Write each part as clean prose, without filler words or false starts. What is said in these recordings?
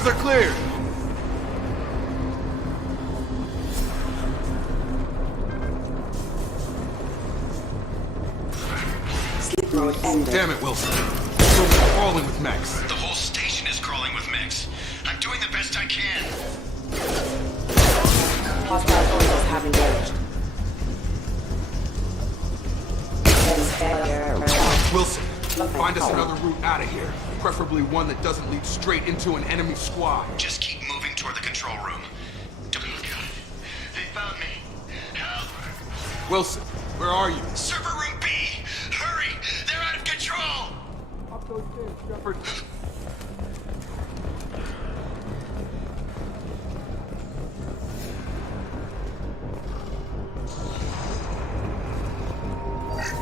Hostiles are cleared! Sleep mode ended. Damn it, Wilson. We're crawling with mechs. The whole station is crawling with mechs. I'm doing the best I can. Hostile forces have engaged. Defense failure. Wilson, find us another route out of here. Preferably one that doesn't lead straight into an enemy squad. Just keep moving toward the control room. Don't look at it. They found me. Help! Wilson, where are you? Server room B! Hurry! They're out of control! Up those stairs, Shepard.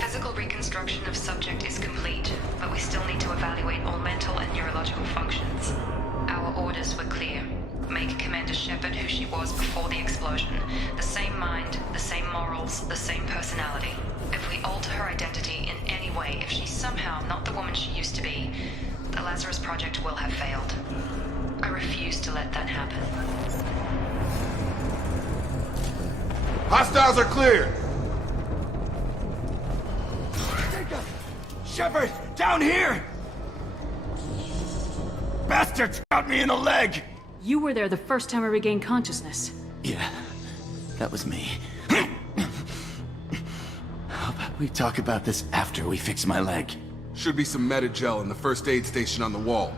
Physical reconstruction of subject is complete, but we still need to evaluate all mental and neurological functions. Our orders were clear. Make Commander Shepard who she was before the explosion. The same mind, the same morals, the same personality. If we alter her identity in any way, if she's somehow not the woman she used to be, the Lazarus Project will have failed. I refuse to let that happen. Hostiles are cleared! Shepard, down here! Bastards got me in the leg! You were there the first time I regained consciousness. Yeah, that was me. How about we talk about this after we fix my leg? Should be some Metagel in the first aid station on the wall.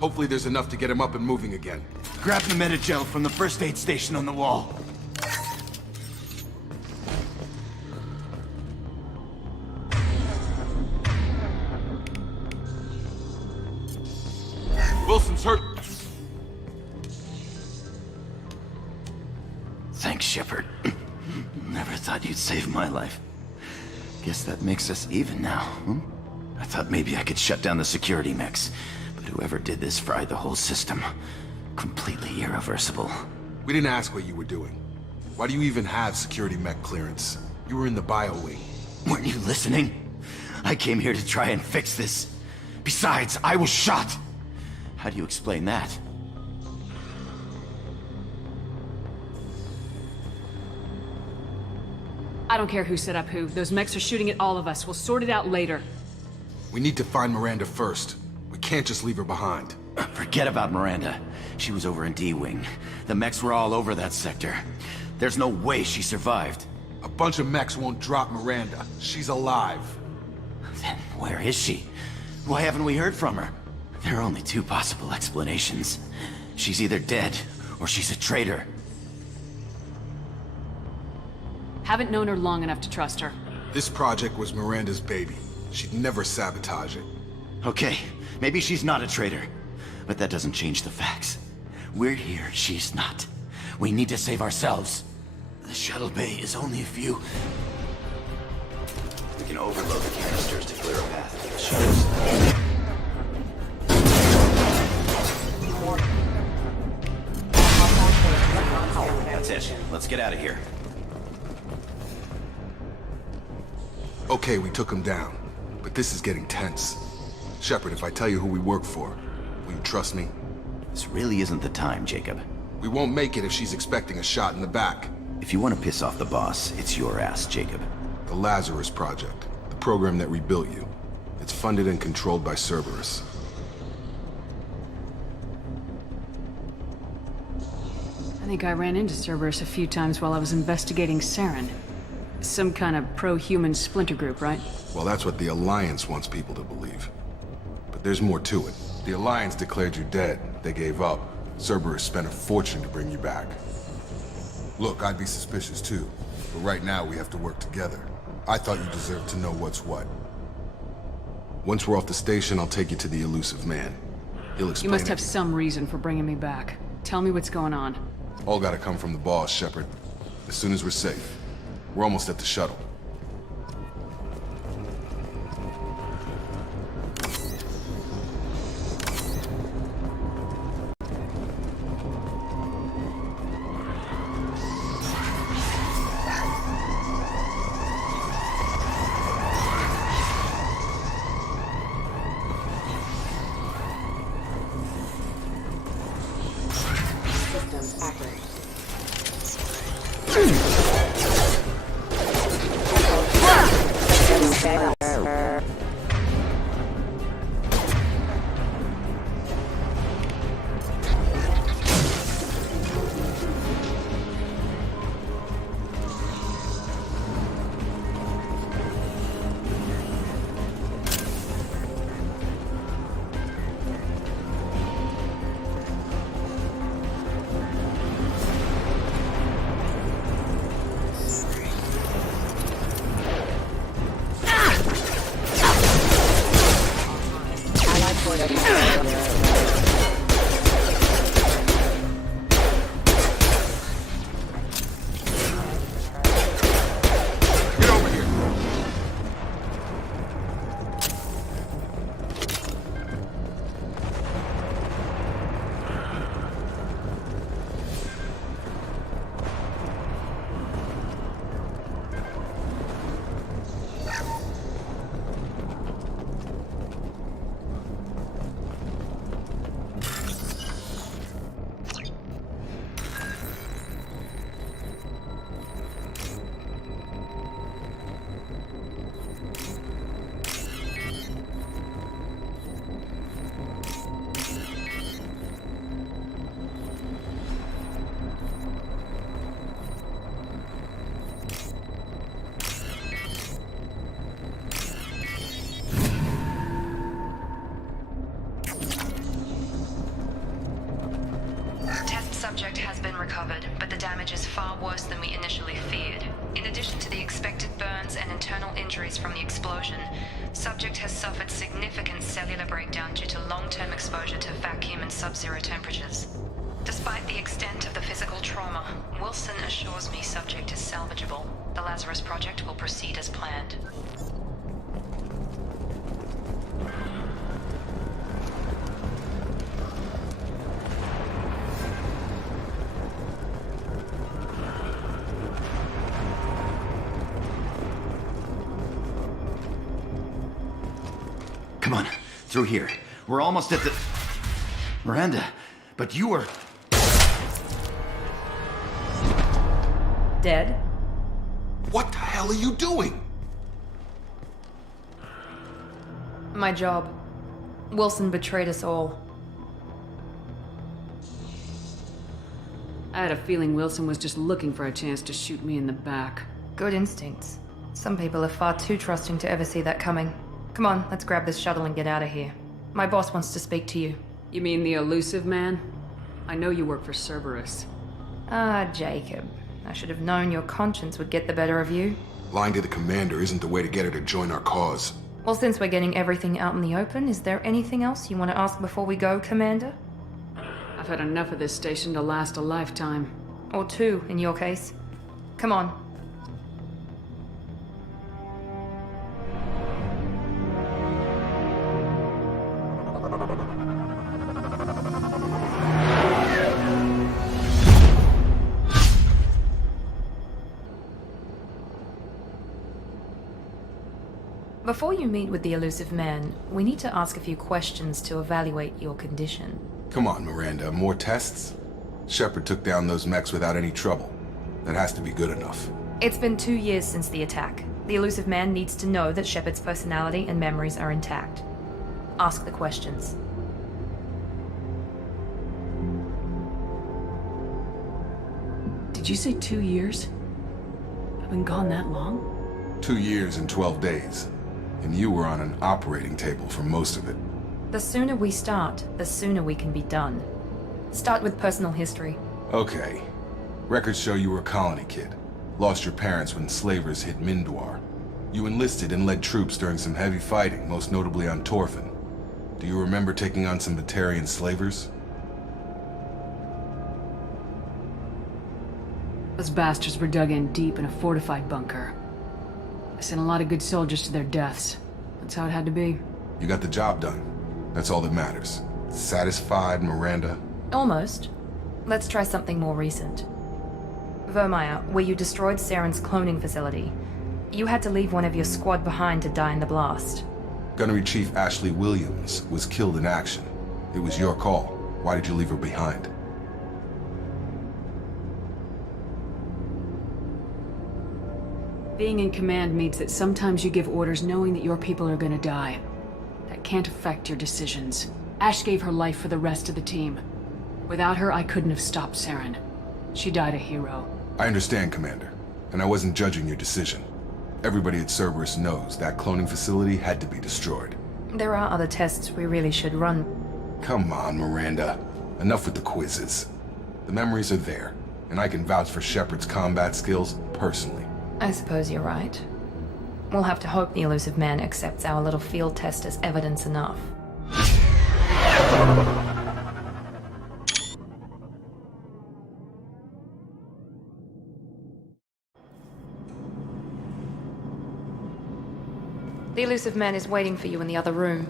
Hopefully there's enough to get him up and moving again. Grab the Metagel from the first aid station on the wall. Wilson's hurt. Thanks, Shepard. Never thought you'd save my life. Guess that makes us even now, hmm? I thought maybe I could shut down the security mechs, but whoever did this fried the whole system. Completely irreversible. We didn't ask what you were doing. Why do you even have security mech clearance? You were in the bio wing. Weren't you listening? I came here to try and fix this. Besides, I was shot. How do you explain that? I don't care who set up who. Those mechs are shooting at all of us. We'll sort it out later. We need to find Miranda first. We can't just leave her behind. Forget about Miranda. She was over in D-Wing. The mechs were all over that sector. There's no way she survived. A bunch of mechs won't drop Miranda. She's alive. Then where is she? Why haven't we heard from her? There are only two possible explanations. She's either dead, or she's a traitor. Haven't known her long enough to trust her. This project was Miranda's baby. She'd never sabotage it. Okay, maybe she's not a traitor. But that doesn't change the facts. We're here, she's not. We need to save ourselves. The shuttle bay is only a few... We can overload the canisters to clear a path to the shuttles. That's it. Let's get out of here. Okay, we took him down. But this is getting tense. Shepard, if I tell you who we work for, will you trust me? This really isn't the time, Jacob. We won't make it if she's expecting a shot in the back. If you want to piss off the boss, it's your ass, Jacob. The Lazarus Project. The program that rebuilt you. It's funded and controlled by Cerberus. I think I ran into Cerberus a few times while I was investigating Saren. Some kind of pro-human splinter group, right? Well, that's what the Alliance wants people to believe. But there's more to it. The Alliance declared you dead. They gave up. Cerberus spent a fortune to bring you back. Look, I'd be suspicious too. But right now, we have to work together. I thought you deserved to know what's what. Once we're off the station, I'll take you to the elusive man. He'll explain. You must have it. some reason for bringing me back. Tell me what's going on. All gotta come from the boss, Shepard. As soon as we're safe. We're almost at the shuttle. injuries from the explosion, subject has suffered significant cellular breakdown due to long-term exposure to vacuum and sub-zero temperatures. Despite the extent of the physical trauma, Wilson assures me subject is salvageable. The Lazarus Project will proceed as planned. Come on, through here. We're almost at the... Miranda, but you were... Dead? What the hell are you doing? My job. Wilson betrayed us all. I had a feeling Wilson was just looking for a chance to shoot me in the back. Good instincts. Some people are far too trusting to ever see that coming. Come on, let's grab this shuttle and get out of here. My boss wants to speak to you. You mean the elusive man? I know you work for Cerberus. Ah, Jacob. I should have known your conscience would get the better of you. Lying to the commander isn't the way to get her to join our cause. Well, since we're getting everything out in the open, is there anything else you want to ask before we go, Commander? I've had enough of this station to last a lifetime. Or two, in your case. Come on. Before you meet with the elusive man, we need to ask a few questions to evaluate your condition. Come on, Miranda, more tests? Shepard took down those mechs without any trouble. That has to be good enough. It's been 2 years since the attack. The elusive man needs to know that Shepard's personality and memories are intact. Ask the questions. Did you say 2 years? I've been gone that long? 2 years and 12 days. And you were on an operating table for most of it. The sooner we start, the sooner we can be done. Start with personal history. Okay. Records show you were a colony kid. Lost your parents when slavers hit Mindwar. You enlisted and led troops during some heavy fighting, most notably on Torfin. Do you remember taking on some Batarian slavers? Those bastards were dug in deep in a fortified bunker. I sent a lot of good soldiers to their deaths. That's how it had to be. You got the job done. That's all that matters. Satisfied, Miranda? Almost. Let's try something more recent. Vermeer, where you destroyed Saren's cloning facility. You had to leave one of your squad behind to die in the blast. Gunnery Chief Ashley Williams was killed in action. It was your call. Why did you leave her behind? Being in command means that sometimes you give orders knowing that your people are gonna die. That can't affect your decisions. Ash gave her life for the rest of the team. Without her, I couldn't have stopped Saren. She died a hero. I understand, Commander. And I wasn't judging your decision. Everybody at Cerberus knows that cloning facility had to be destroyed. There are other tests we really should run. Come on, Miranda. Enough with the quizzes. The memories are there, and I can vouch for Shepard's combat skills personally. I suppose you're right. We'll have to hope the elusive man accepts our little field test as evidence enough. The elusive man is waiting for you in the other room.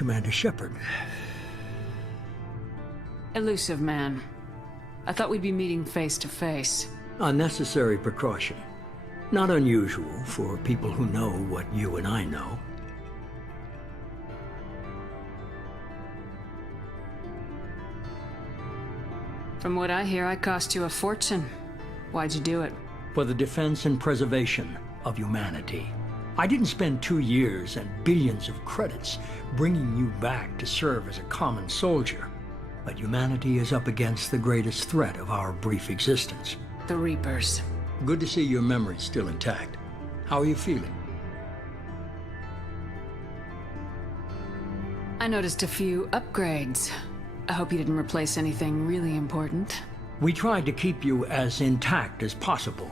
Commander Shepard. Elusive man. I thought we'd be meeting face to face. A necessary precaution. Not unusual for people who know what you and I know. From what I hear, I cost you a fortune. Why'd you do it? For the defense and preservation of humanity. I didn't spend 2 years and billions of credits bringing you back to serve as a common soldier. But humanity is up against the greatest threat of our brief existence. The Reapers. Good to see your memory's still intact. How are you feeling? I noticed a few upgrades. I hope you didn't replace anything really important. We tried to keep you as intact as possible.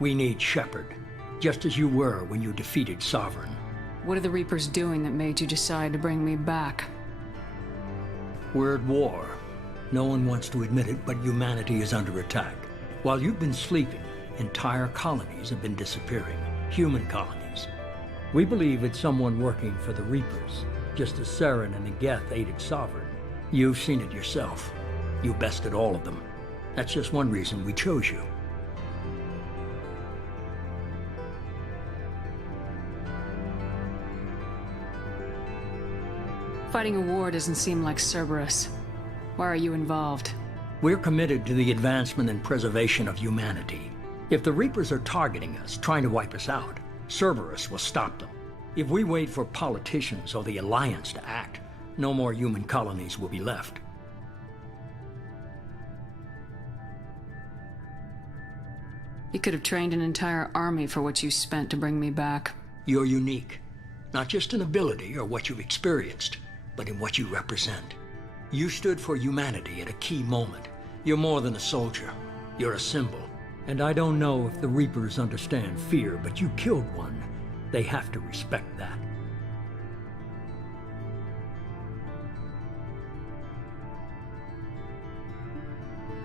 We need Shepard, just as you were when you defeated Sovereign. What are the Reapers doing that made you decide to bring me back? We're at war. No one wants to admit it, but humanity is under attack. While you've been sleeping, entire colonies have been disappearing. Human colonies. We believe it's someone working for the Reapers, just as Saren and Negeth aided Sovereign. You've seen it yourself. You bested all of them. That's just one reason we chose you. Fighting a war doesn't seem like Cerberus. Why are you involved? We're committed to the advancement and preservation of humanity. If the Reapers are targeting us, trying to wipe us out, Cerberus will stop them. If we wait for politicians or the Alliance to act, no more human colonies will be left. You could have trained an entire army for what you spent to bring me back. You're unique, not just in ability or what you've experienced, but in what you represent. You stood for humanity at a key moment. You're more than a soldier. You're a symbol. And I don't know if the Reapers understand fear, but you killed one. They have to respect that.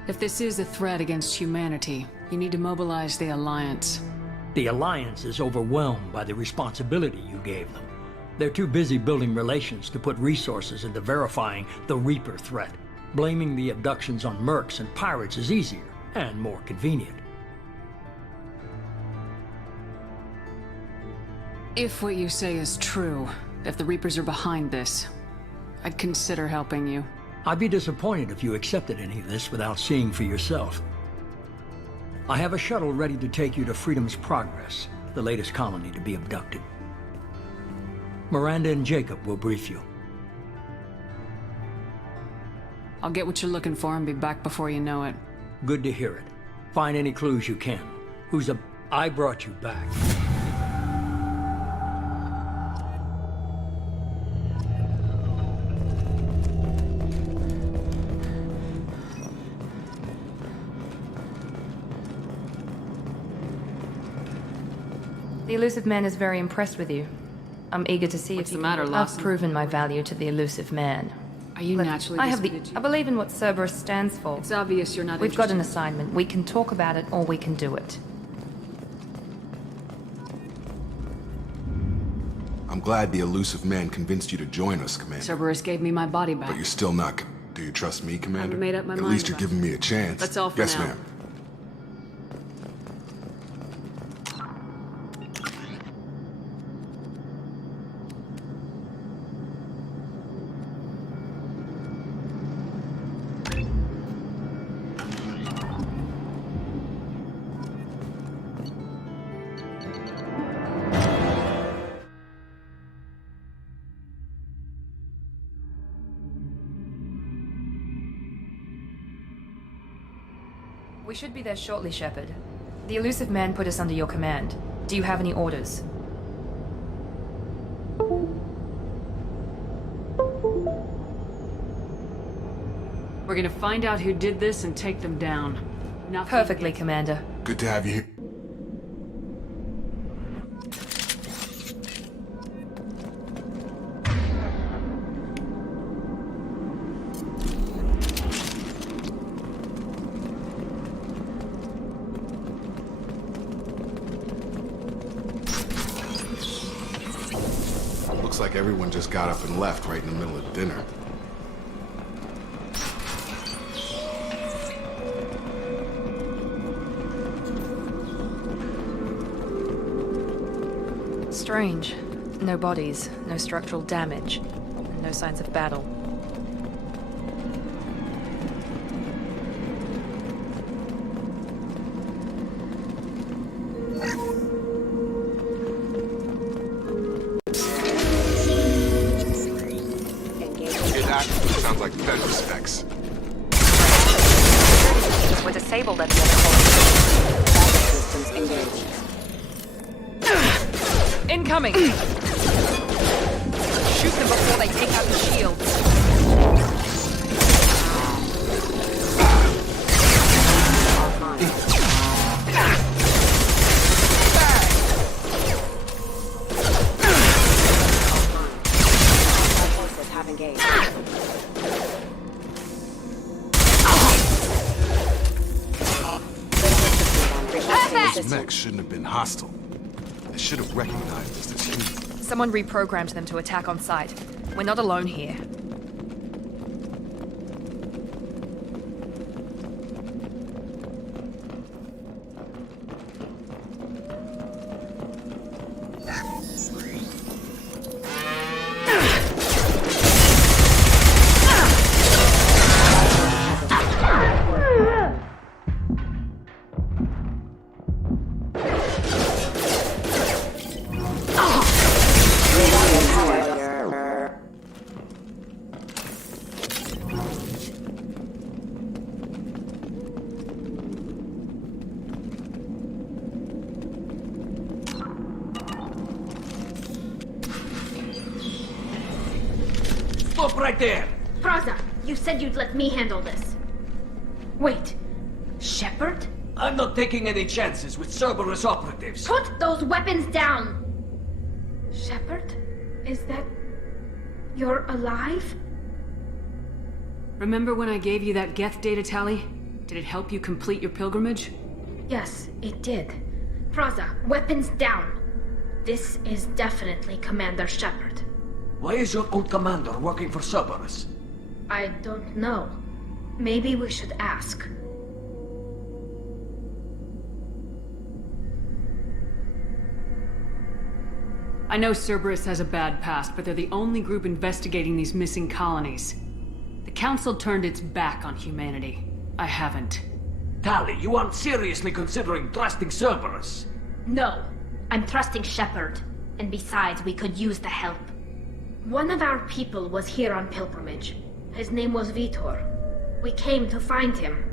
If this is a threat against humanity, you need to mobilize the Alliance. The Alliance is overwhelmed by the responsibility you gave them. They're too busy building relations to put resources into verifying the Reaper threat. Blaming the abductions on mercs and pirates is easier and more convenient. If what you say is true, if the Reapers are behind this, I'd consider helping you. I'd be disappointed if you accepted any of this without seeing for yourself. I have a shuttle ready to take you to Freedom's Progress, the latest colony to be abducted. Miranda and Jacob will brief you. I'll get what you're looking for and be back before you know it. Good to hear it. Find any clues you can. I brought you back. The Elusive Man is very impressed with you. I'm eager to see What's if the matter, I've Lawson? proven my value to the Elusive Man. Are you Look, naturally I dispositioned? believe in what Cerberus stands for. It's obvious you're not We've got an interested. assignment. We can talk about it or we can do it. I'm glad the elusive man convinced you to join us, Commander. Cerberus gave me my body back. But you're still not... Do you trust me, Commander? made up my At mind least you're about it. giving me a chance. That's all for yes, now. ma'am. We should be there shortly, Shepard. The Elusive Man put us under your command. Do you have any orders? We're gonna find out who did this and take them down. Nothing Perfectly, gets- Commander. Good to have you here. Looks like everyone just got up and left right in the middle of dinner. Strange. No bodies, no structural damage, and no signs of battle. Hear that? Sounds like federal specs. We're disabled at the other colony. Backup systems engaged. Incoming! Shoot them before they take out the shields. Our forces have engaged. Those mechs shouldn't have been hostile. They should have recognized us as humans. Someone reprogrammed them to attack on sight. We're not alone here. Stop right there! Praza, you said you'd let me handle this. Wait, Shepard? I'm not taking any chances with Cerberus operatives. Put those weapons down! Shepard? Is that... you're alive? Remember when I gave you that Geth data tally? Did it help you complete your pilgrimage? Yes, it did. Praza, weapons down. This is definitely Commander Shepard. Why is your old commander working for Cerberus? I don't know. Maybe we should ask. I know Cerberus has a bad past, but they're the only group investigating these missing colonies. The Council turned its back on humanity. I haven't. Tali, you aren't seriously considering trusting Cerberus? No, I'm trusting Shepard. And besides, we could use the help. One of our people was here on pilgrimage. His name was Vitor. We came to find him.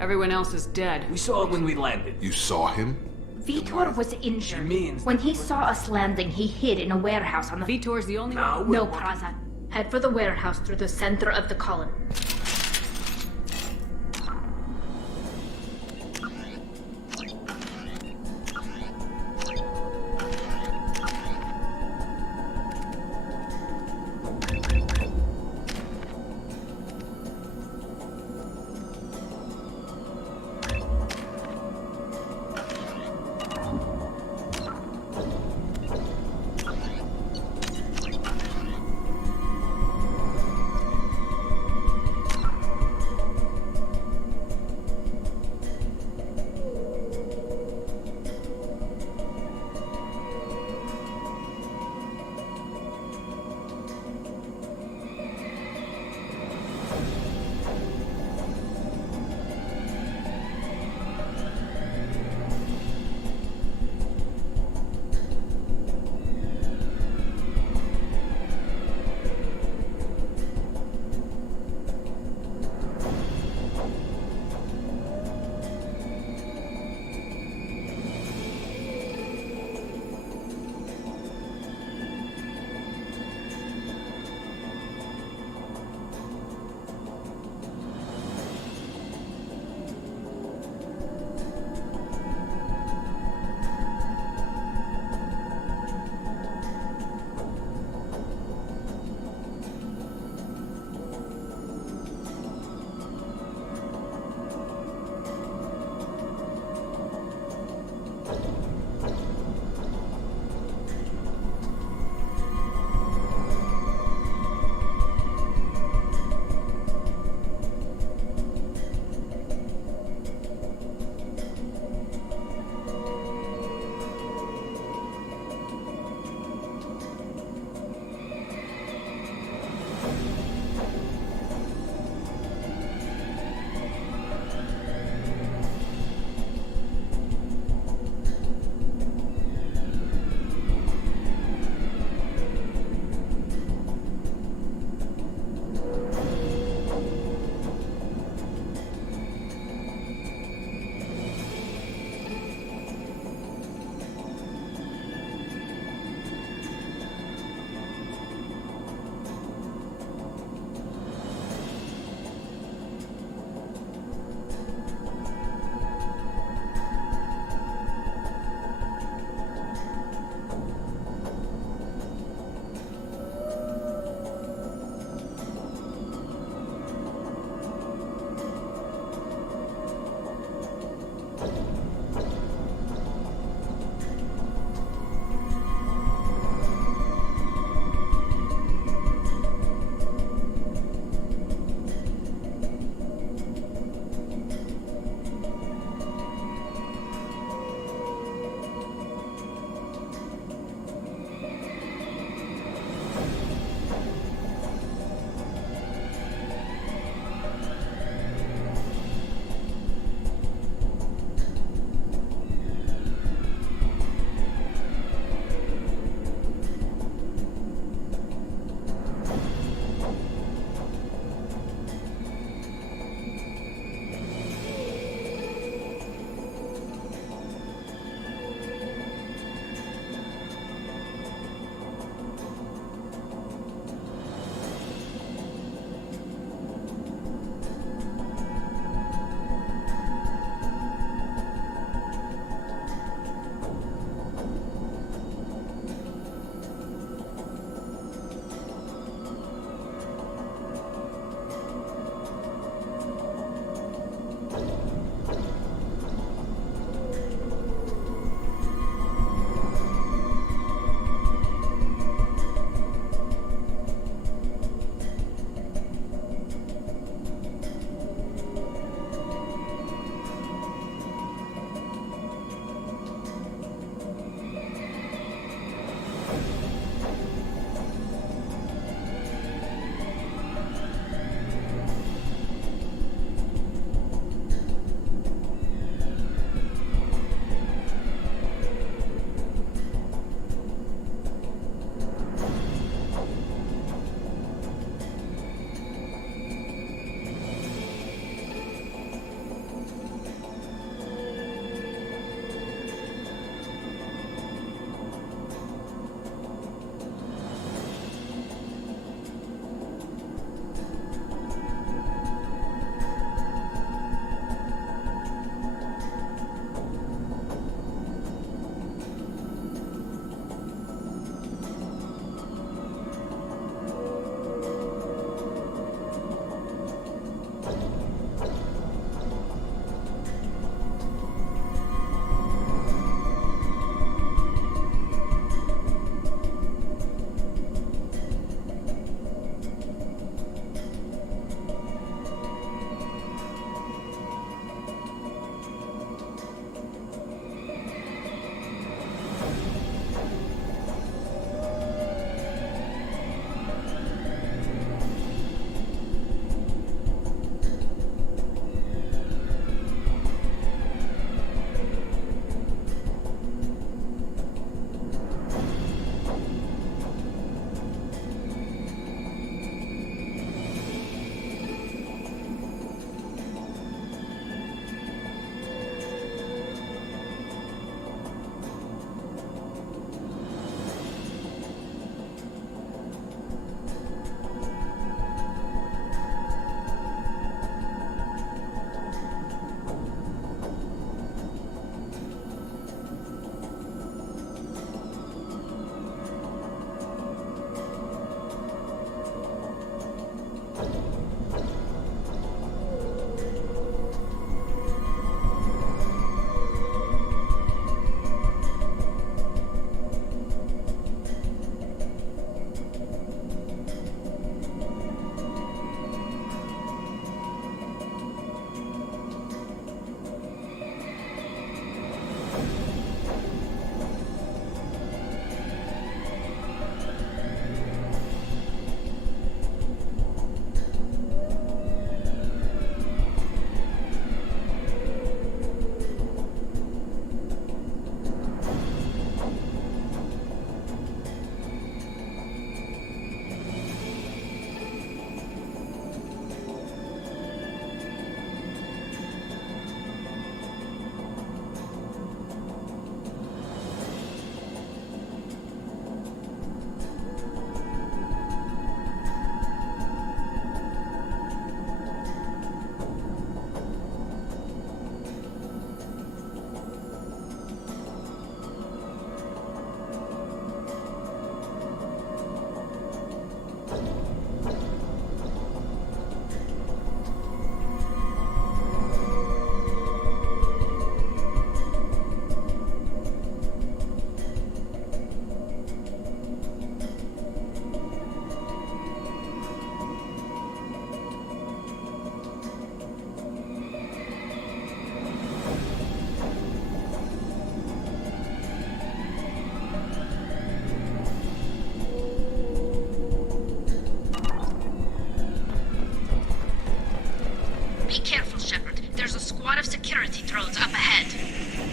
Everyone else is dead. We saw him when we landed. You saw him? Vitor was injured. means When he saw us landing, he hid in a warehouse on the... Vitor's the only Now one. we're No, working- Praza. Head for the warehouse through the center of the colony.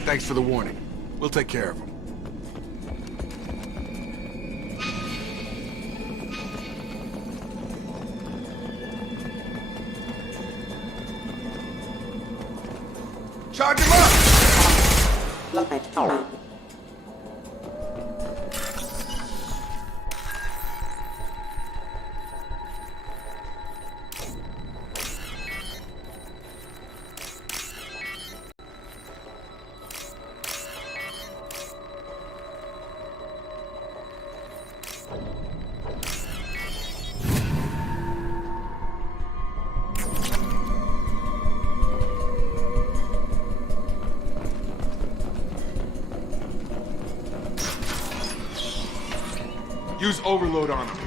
Thanks for the warning. We'll take care of him. Charge him up! Use overload on him.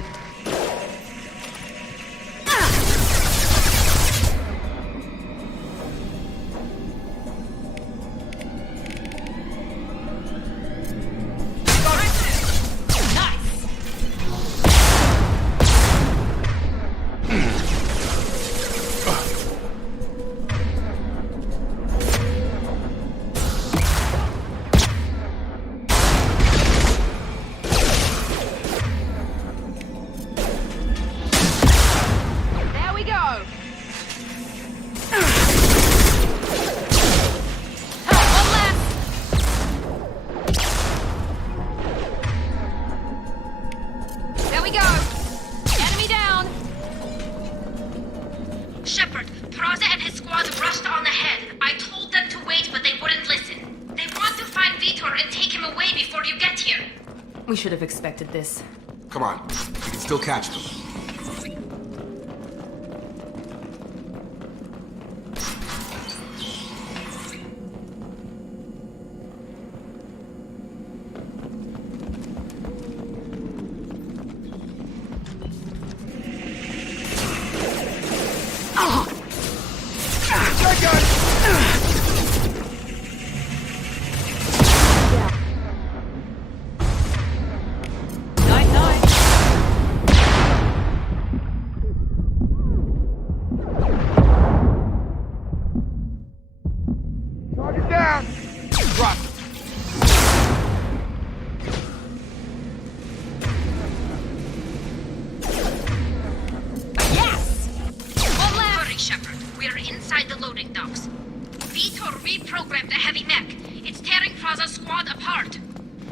We should have expected this. Come on, we can still catch them.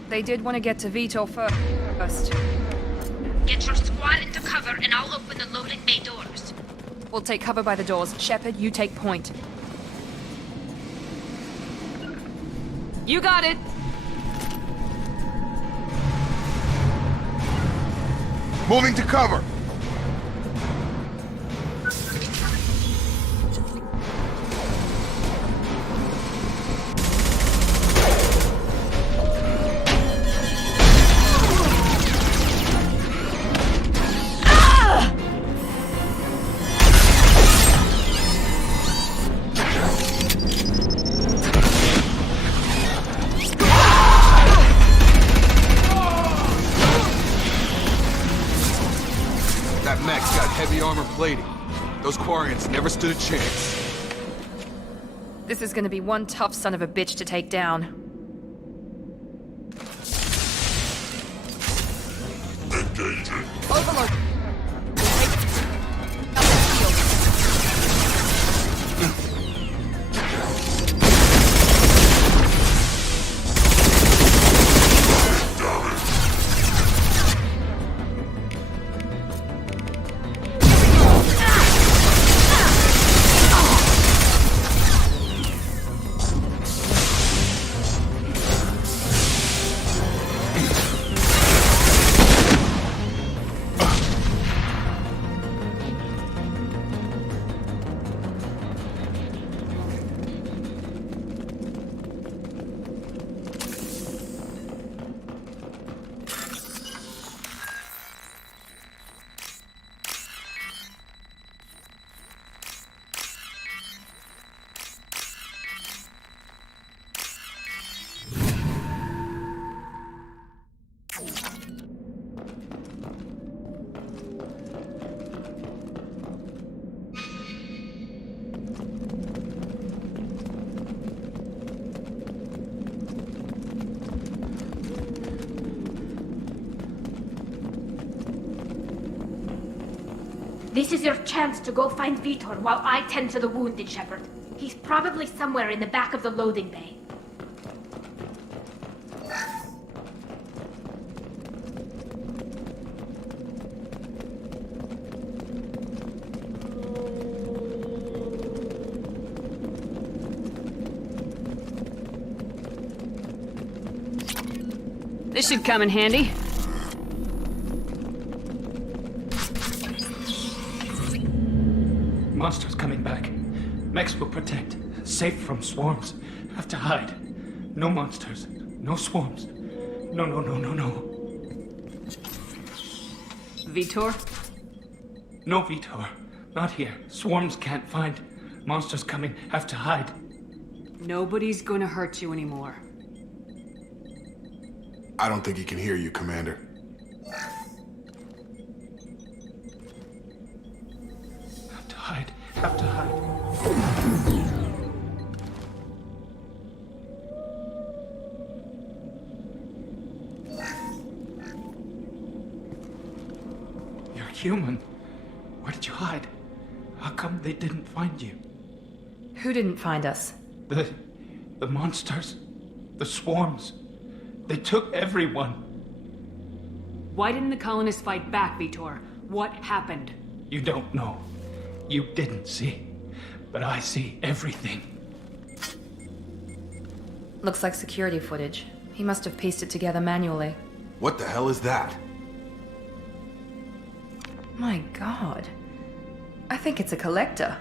They did want to get to Vito first. Get your squad into cover and I'll open the loading bay doors. We'll take cover by the doors. Shepard, you take point. You got it! Moving to cover! That mech's got heavy armor plating. Those Quarians never stood a chance. This is gonna be one tough son of a bitch to take down. Engaging. Overload! This is your chance to go find Vitor while I tend to the wounded, Shepard. He's probably somewhere in the back of the loading bay. This should come in handy. Monsters coming back. Mechs will protect. Safe from swarms. Have to hide. No monsters. No swarms. No. Vitor? No Vitor. Not here. Swarms can't find. Monsters coming. Have to hide. Nobody's gonna hurt you anymore. I don't think he can hear you, Commander. Have to hide. Have to hide. You're human. Where did you hide? How come they didn't find you? Who didn't find us? The monsters. The swarms. They took everyone. Why didn't the colonists fight back, Vitor? What happened? You don't know. You didn't see. But I see everything. Looks like security footage. He must have pieced it together manually. What the hell is that? My god. I think it's a collector.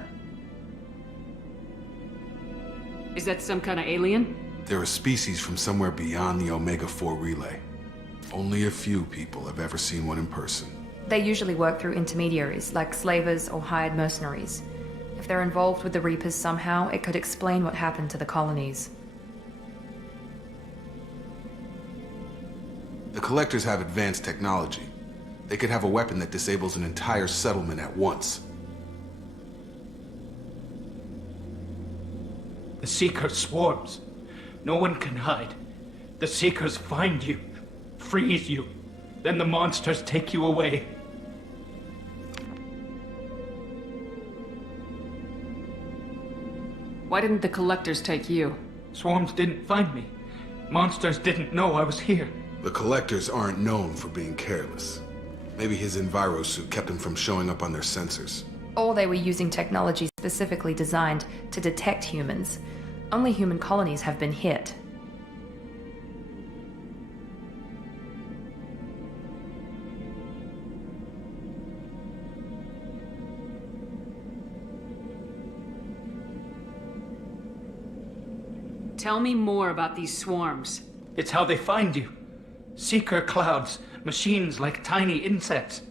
Is that some kind of alien? They're a species from somewhere beyond the Omega-4 relay. Only a few people have ever seen one in person. They usually work through intermediaries, like slavers or hired mercenaries. If they're involved with the Reapers somehow, it could explain what happened to the colonies. The Collectors have advanced technology. They could have a weapon that disables an entire settlement at once. The Seeker swarms. No one can hide. The Seekers find you, freeze you, then the monsters take you away. Why didn't the collectors take you? Swarms didn't find me. Monsters didn't know I was here. The Collectors aren't known for being careless. Maybe his Enviro suit kept him from showing up on their sensors. Or they were using technology specifically designed to detect humans. Only human colonies have been hit. Tell me more about these swarms. It's how they find you. Seeker clouds, machines like tiny insects.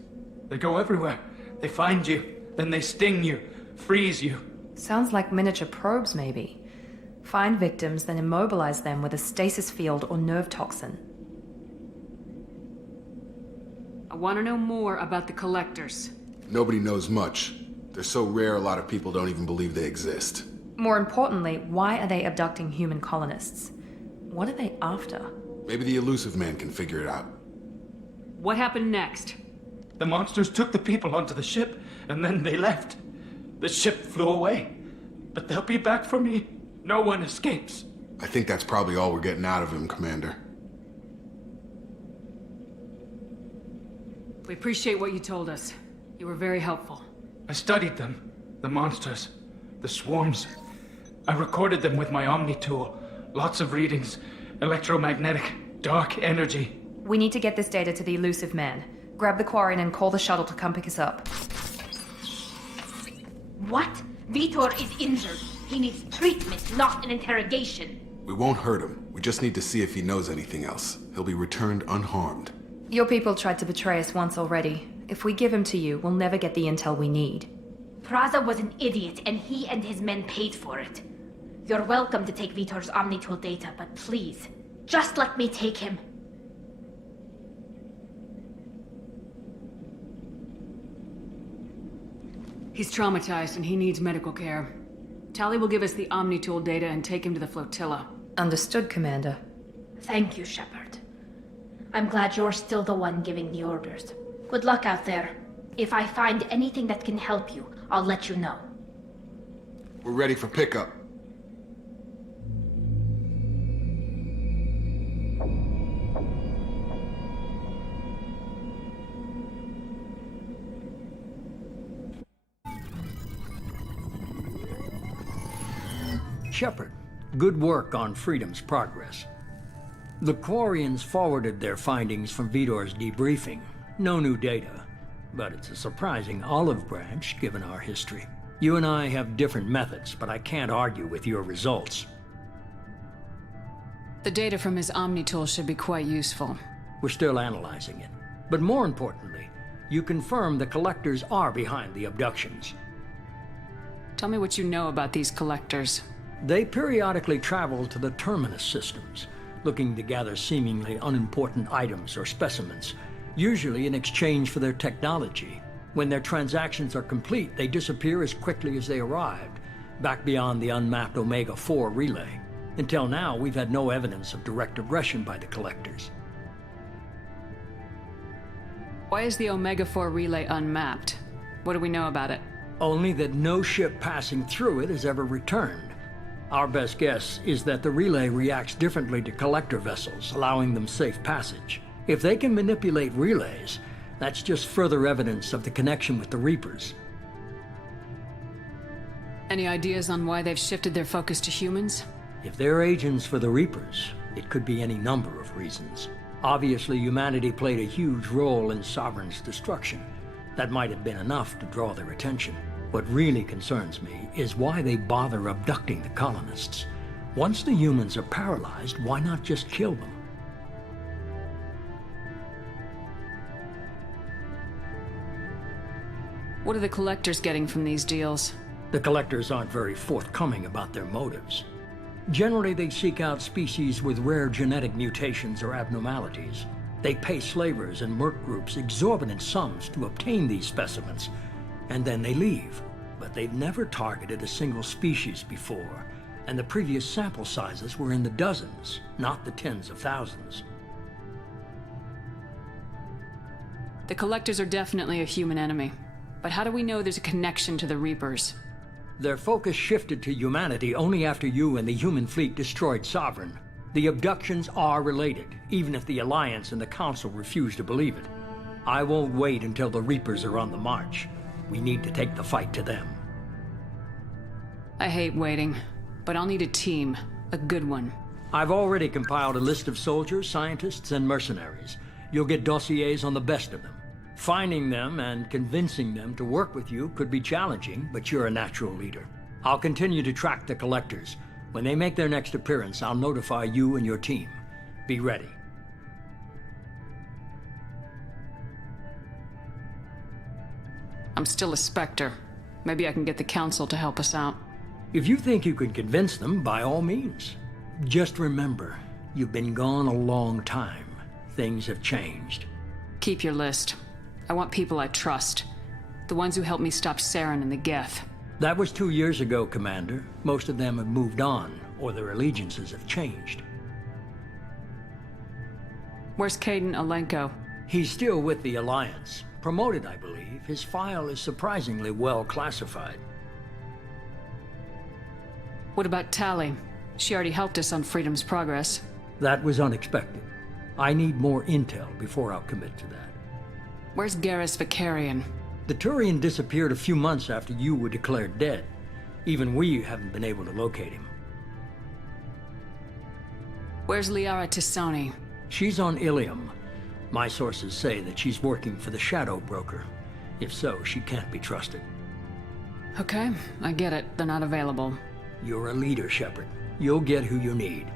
They go everywhere. They find you, then they sting you, freeze you. Sounds like miniature probes, maybe. Find victims, then immobilize them with a stasis field or nerve toxin. I want to know more about the collectors. Nobody knows much. They're so rare a lot of people don't even believe they exist. More importantly, why are they abducting human colonists? What are they after? Maybe the Elusive Man can figure it out. What happened next? The monsters took the people onto the ship, and then they left. The ship flew away. But they'll be back for me. No one escapes. I think that's probably all we're getting out of him, Commander. We appreciate what you told us. You were very helpful. I studied them. The monsters. The swarms. I recorded them with my Omni tool. Lots of readings. Electromagnetic. Dark energy. We need to get this data to the Elusive Man. Grab the Quarren and call the shuttle to come pick us up. What? Vitor is injured. He needs treatment, not an interrogation. We won't hurt him. We just need to see if he knows anything else. He'll be returned unharmed. Your people tried to betray us once already. If we give him to you, we'll never get the intel we need. Praza was an idiot, and he and his men paid for it. You're welcome to take Vitor's Omnitool data, but please, just let me take him. He's traumatized and he needs medical care. Tali will give us the Omnitool data and take him to the flotilla. Understood, Commander. Thank you, Shepard. I'm glad you're still the one giving the orders. Good luck out there. If I find anything that can help you, I'll let you know. We're ready for pickup. Shepard, good work on Freedom's progress. The Quarians forwarded their findings from Vitor's debriefing. No new data, but it's a surprising olive branch given our history. You and I have different methods, but I can't argue with your results. The data from his Omni tool should be quite useful. We're still analyzing it. But more importantly, you confirm the Collectors are behind the abductions. Tell me what you know about these Collectors. They periodically travel to the Terminus systems, looking to gather seemingly unimportant items or specimens, usually in exchange for their technology. When their transactions are complete, they disappear as quickly as they arrived, back beyond the unmapped Omega-4 relay. Until now, we've had no evidence of direct aggression by the Collectors. Why is the Omega-4 relay unmapped? What do we know about it? Only that no ship passing through it has ever returned. Our best guess is that the relay reacts differently to Collector vessels, allowing them safe passage. If they can manipulate relays, that's just further evidence of the connection with the Reapers. Any ideas on why they've shifted their focus to humans? If they're agents for the Reapers, it could be any number of reasons. Obviously, humanity played a huge role in Sovereign's destruction. That might have been enough to draw their attention. What really concerns me is why they bother abducting the colonists. Once the humans are paralyzed, why not just kill them? What are the Collectors getting from these deals? The Collectors aren't very forthcoming about their motives. Generally, they seek out species with rare genetic mutations or abnormalities. They pay slavers and merc groups exorbitant sums to obtain these specimens, and then they leave. But they've never targeted a single species before, and the previous sample sizes were in the dozens, not the tens of thousands. The Collectors are definitely a human enemy. But how do we know there's a connection to the Reapers? Their focus shifted to humanity only after you and the human fleet destroyed Sovereign. The abductions are related, even if the Alliance and the Council refuse to believe it. I won't wait until the Reapers are on the march. We need to take the fight to them. I hate waiting, but I'll need a team. A good one. I've already compiled a list of soldiers, scientists, and mercenaries. You'll get dossiers on the best of them. Finding them and convincing them to work with you could be challenging, but you're a natural leader. I'll continue to track the Collectors. When they make their next appearance, I'll notify you and your team. Be ready. I'm still a Spectre. Maybe I can get the Council to help us out. If you think you can convince them, by all means. Just remember, you've been gone a long time. Things have changed. Keep your list. I want people I trust. The ones who helped me stop Saren and the Geth. That was 2 years ago, Commander. Most of them have moved on, or their allegiances have changed. Where's Caden Alenko? He's still with the Alliance. Promoted, I believe. His file is surprisingly well classified. What about Tali? She already helped us on Freedom's progress. That was unexpected. I need more intel before I'll commit to that. Where's Garrus Vicarian? The Turian disappeared a few months after you were declared dead. Even we haven't been able to locate him. Where's Liara Tisoni? She's on Ilium. My sources say that she's working for the Shadow Broker. If so, she can't be trusted. Okay, I get it. They're not available. You're a leader, Shepard. You'll get who you need.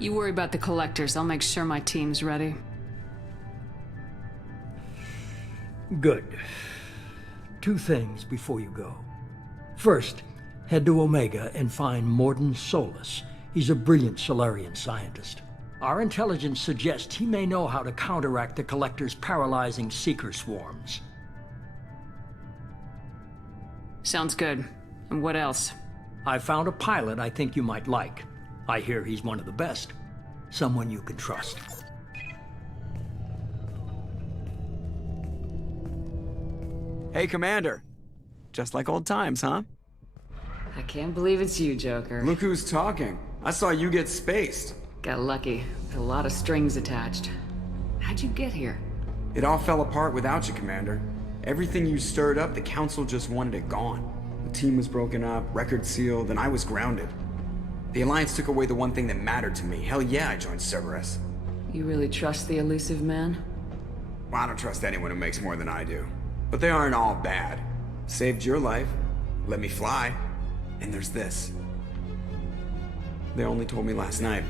You worry about the Collectors. I'll make sure my team's ready. Good. 2 things before you go. First, head to Omega and find Morden Solus. He's a brilliant Solarian scientist. Our intelligence suggests he may know how to counteract the Collector's paralyzing Seeker swarms. Sounds good. And what else? I found a pilot I think you might like. I hear he's one of the best. Someone you can trust. Hey, Commander. Just like old times, huh? I can't believe it's you, Joker. Look who's talking. I saw you get spaced. Got lucky. With a lot of strings attached. How'd you get here? It all fell apart without you, Commander. Everything you stirred up, the Council just wanted it gone. The team was broken up, record sealed, and I was grounded. The Alliance took away the one thing that mattered to me. Hell yeah, I joined Cerberus. You really trust the elusive man? Well, I don't trust anyone who makes more than I do. But they aren't all bad. Saved your life, let me fly, and there's this. They only told me last night.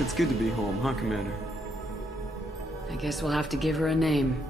It's good to be home, huh, Commander? I guess we'll have to give her a name.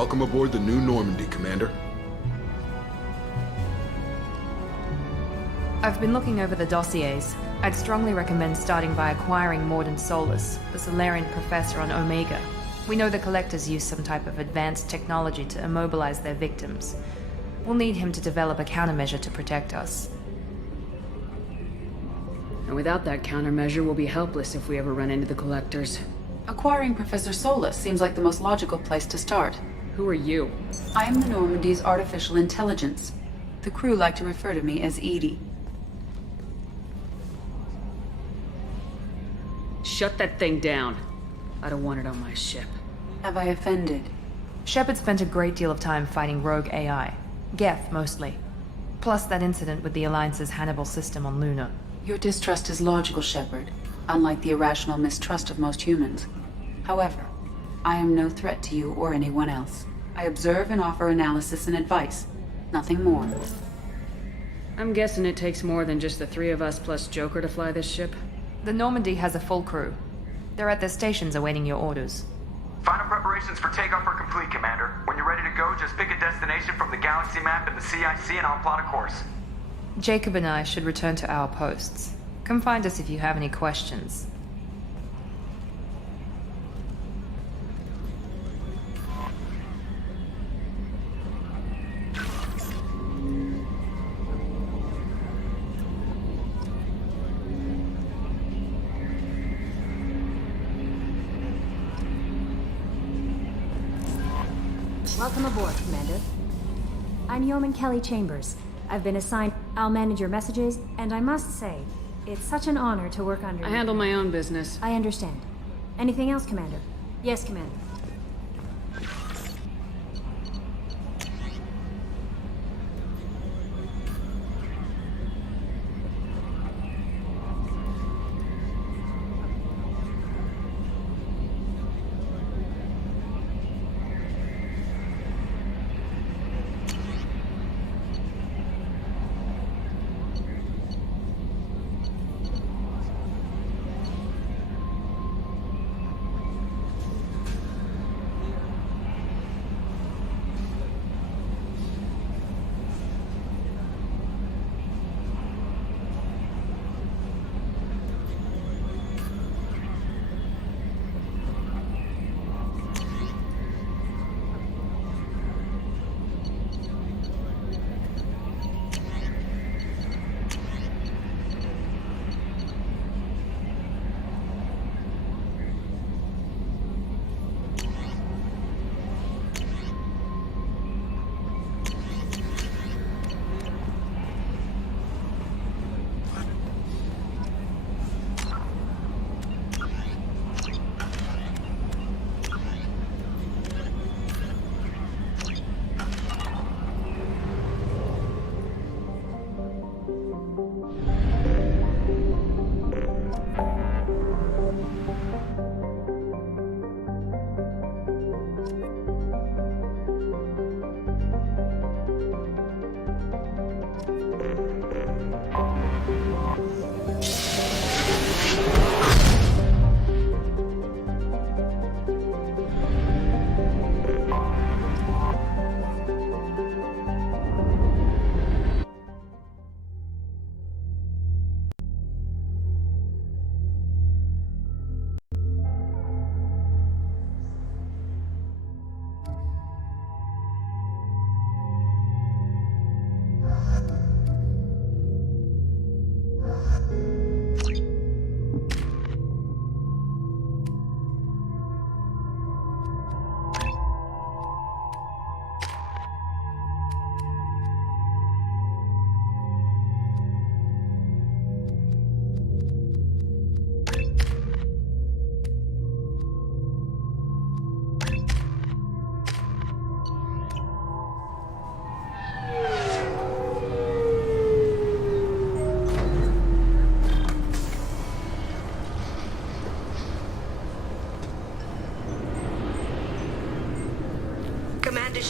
Welcome aboard the new Normandy, Commander. I've been looking over the dossiers. I'd strongly recommend starting by acquiring Mordin Solus, the Solarian professor on Omega. We know the Collectors use some type of advanced technology to immobilize their victims. We'll need him to develop a countermeasure to protect us. And without that countermeasure, we'll be helpless if we ever run into the Collectors. Acquiring Professor Solus seems like the most logical place to start. Who are you? I am the Normandy's artificial intelligence. The crew like to refer to me as Edie. Shut that thing down. I don't want it on my ship. Have I offended? Shepard spent a great deal of time fighting rogue AI. Geth, mostly. Plus that incident with the Alliance's Hannibal system on Luna. Your distrust is logical, Shepard, unlike the irrational mistrust of most humans. However, I am no threat to you or anyone else. I observe and offer analysis and advice. Nothing more. I'm guessing it takes more than just the three of us plus Joker to fly this ship? The Normandy has a full crew. They're at their stations awaiting your orders. Final preparations for takeoff are complete, Commander. When you're ready to go, just pick a destination from the galaxy map and the CIC and I'll plot a course. Jacob and I should return to our posts. Come find us if you have any questions. Welcome aboard, Commander. I'm Yeoman Kelly Chambers. I've been assigned. I'll manage your messages, and I must say, it's such an honor to work under you. I handle my own business. I understand. Anything else, Commander? Yes, Commander.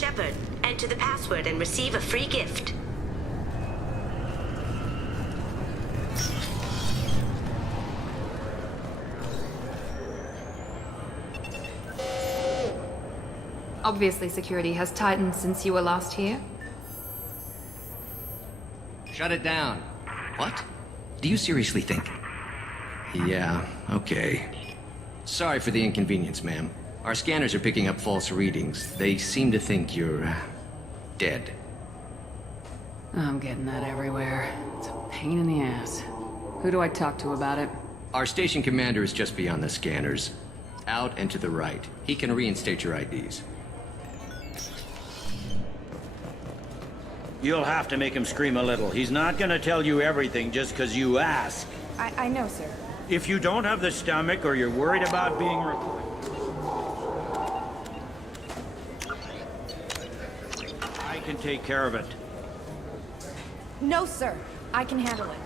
Shepard. Enter the password and receive a free gift. Obviously, security has tightened since you were last here. Shut it down. What? Do you seriously think? Yeah, okay. Sorry for the inconvenience, ma'am. Our scanners are picking up false readings. They seem to think you're, dead. I'm getting that everywhere. It's a pain in the ass. Who do I talk to about it? Our station commander is just beyond the scanners. Out and to the right. He can reinstate your IDs. You'll have to make him scream a little. He's not gonna tell you everything just because you ask. I know, sir. If you don't have the stomach or you're worried about being recorded, I can take care of it. No, sir. I can handle it.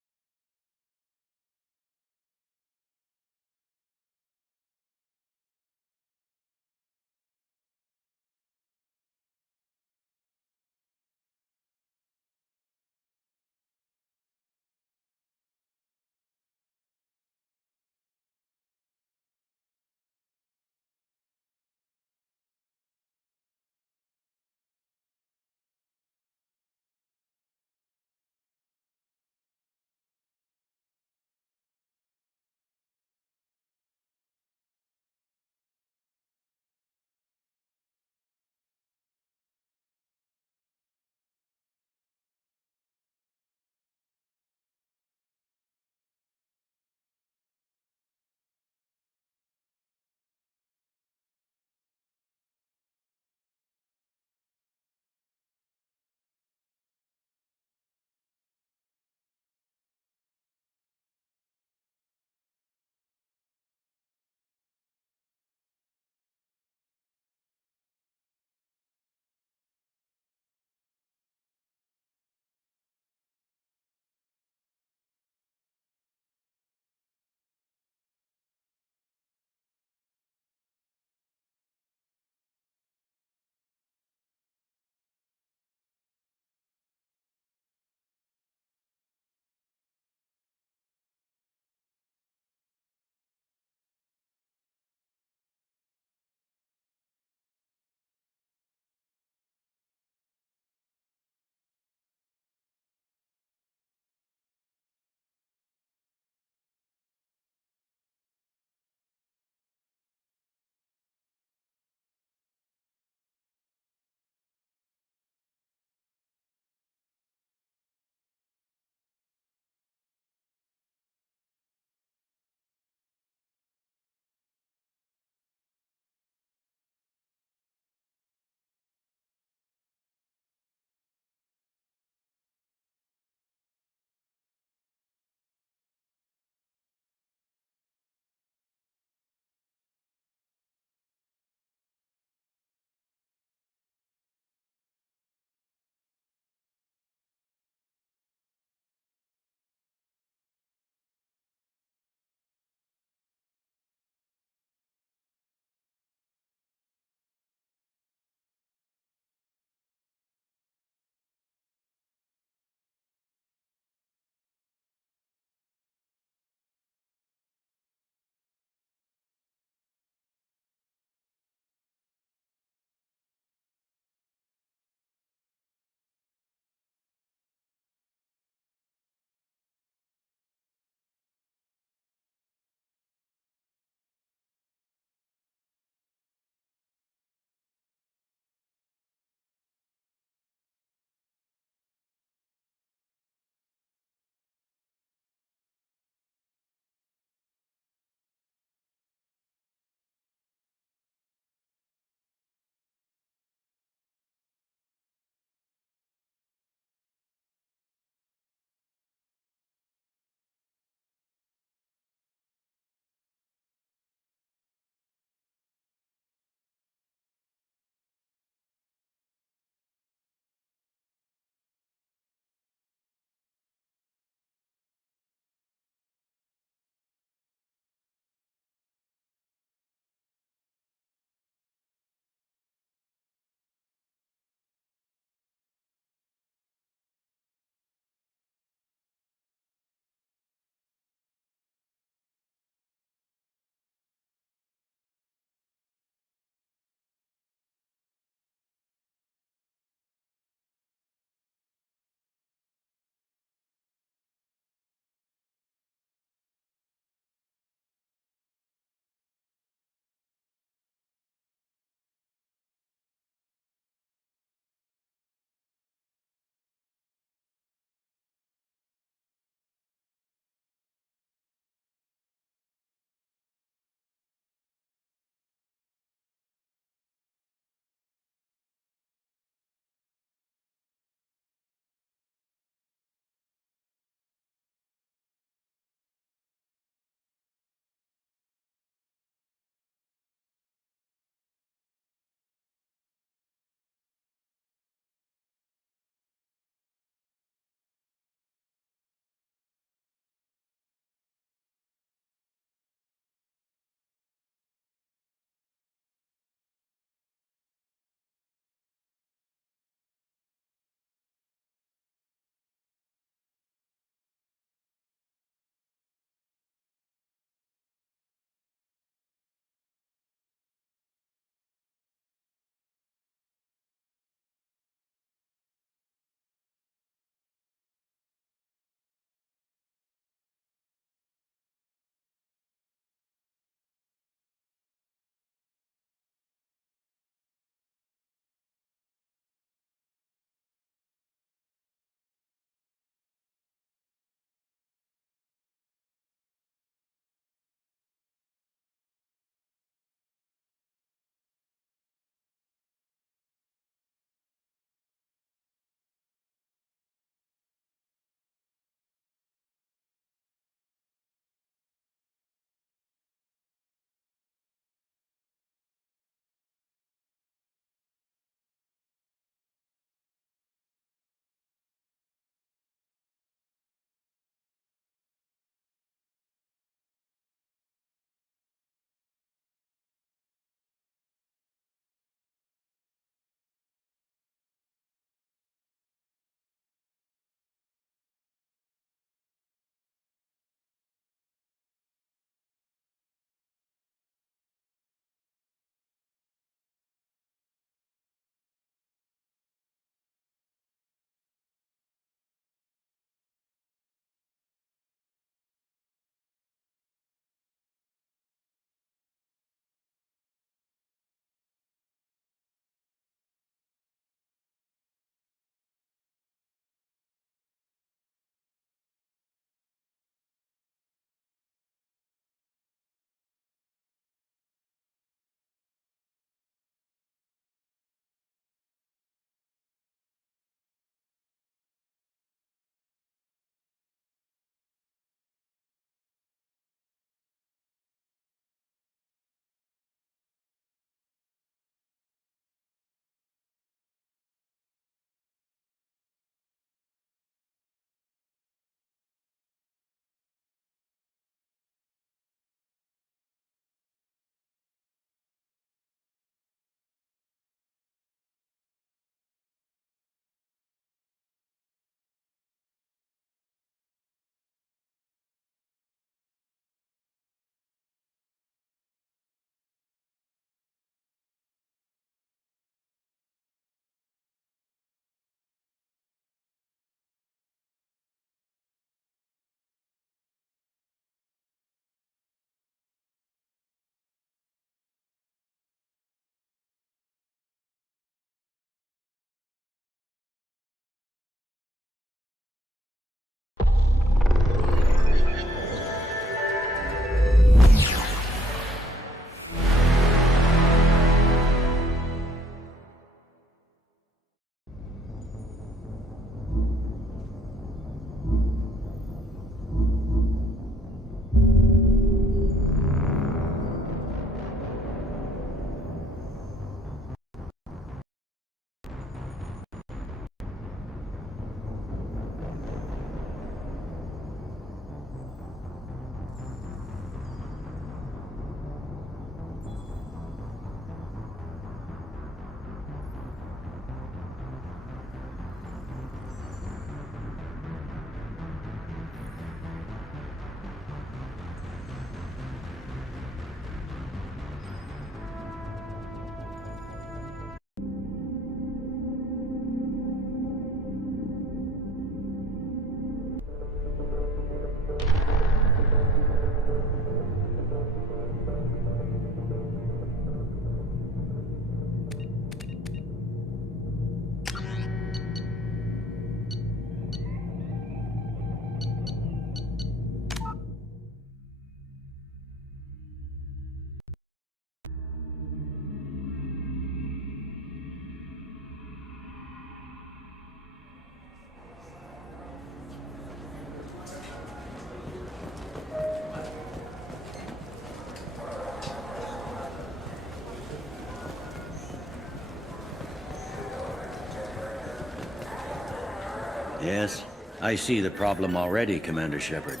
Yes, I see the problem already, Commander Shepard.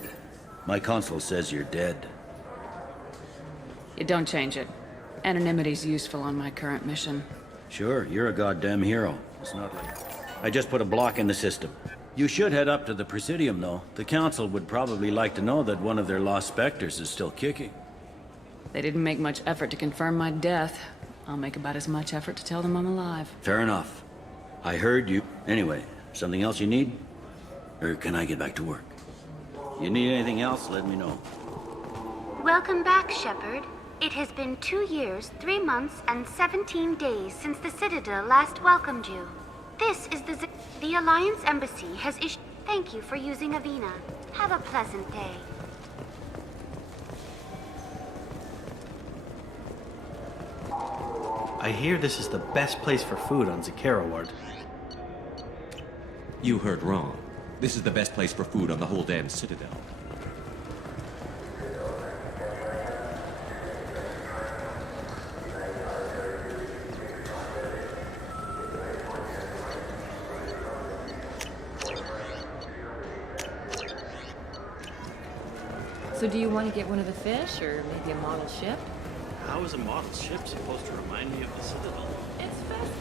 My console says you're dead. You don't change it. Anonymity's useful on my current mission. Sure, you're a goddamn hero. It's not like... I just put a block in the system. You should head up to the Presidium, though. The Council would probably like to know that one of their lost Spectres is still kicking. They didn't make much effort to confirm my death. I'll make about as much effort to tell them I'm alive. Fair enough. I heard you. Anyway, something else you need? Or can I get back to work? You need anything else, let me know. Welcome back, Shepard. It has been 2 years, 3 months, and 17 days since the Citadel last welcomed you. This is the Alliance Embassy has issued... Thank you for using Avena. Have a pleasant day. I hear this is the best place for food on Zakera Ward. You heard wrong. This is the best place for food on the whole damn Citadel. So do you want to get one of the fish, or maybe a model ship? How is a model ship supposed to remind me of the Citadel? It's fast.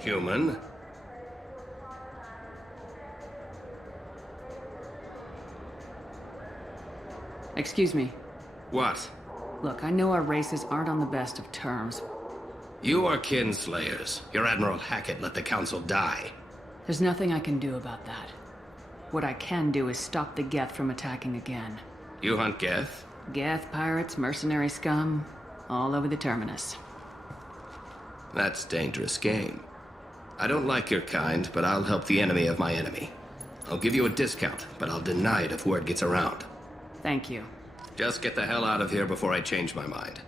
Human? Excuse me. What? Look, I know our races aren't on the best of terms. You are kinslayers. Your Admiral Hackett let the Council die. There's nothing I can do about that. What I can do is stop the Geth from attacking again. You hunt Geth? Geth, pirates, mercenary scum, all over the Terminus. That's dangerous game. I don't like your kind, but I'll help the enemy of my enemy. I'll give you a discount, but I'll deny it if word gets around. Thank you. Just get the hell out of here before I change my mind.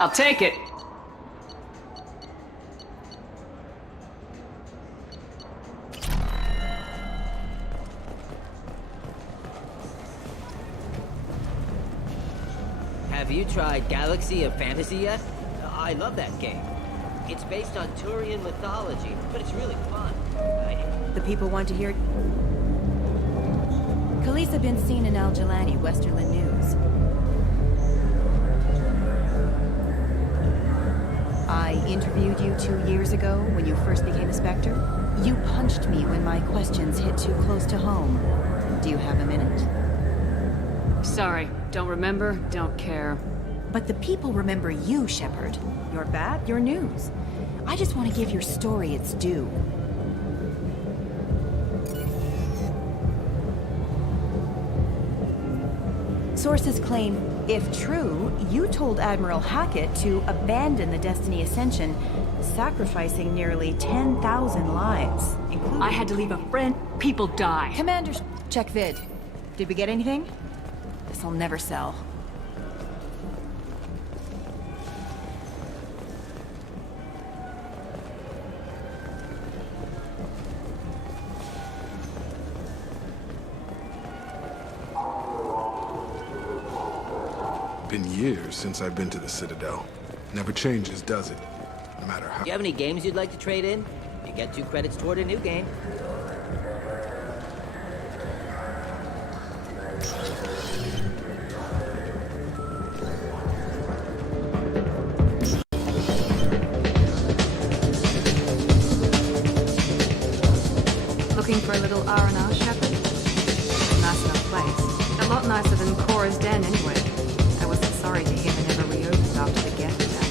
I'll take it. Have you tried Galaxy of Fantasy yet? I love that game. It's based on Turian mythology, but it's really fun. The people want to hear... Khaleesa been seen in Al Jelani, Westerland News. I interviewed you 2 years ago when you first became a Spectre. You punched me when my questions hit too close to home. Do you have a minute? Sorry, don't remember, don't care. But the people remember you, Shepard. Your bat, your news. I just want to give your story its due. Sources claim, if true, you told Admiral Hackett to abandon the Destiny Ascension, sacrificing nearly 10,000 lives, including... I had to leave a friend. People die. Commander, check vid. Did we get anything? This'll never sell. Been years since I've been to the Citadel. Never changes, does it? No matter how... Do you have any games you'd like to trade in? You get 2 credits toward a new game. Looking for a little R&R, Shepard? It's a nice enough place. A lot nicer than Cora's Den, anyway. I wasn't sorry to hear they never reopened after the Geth attack.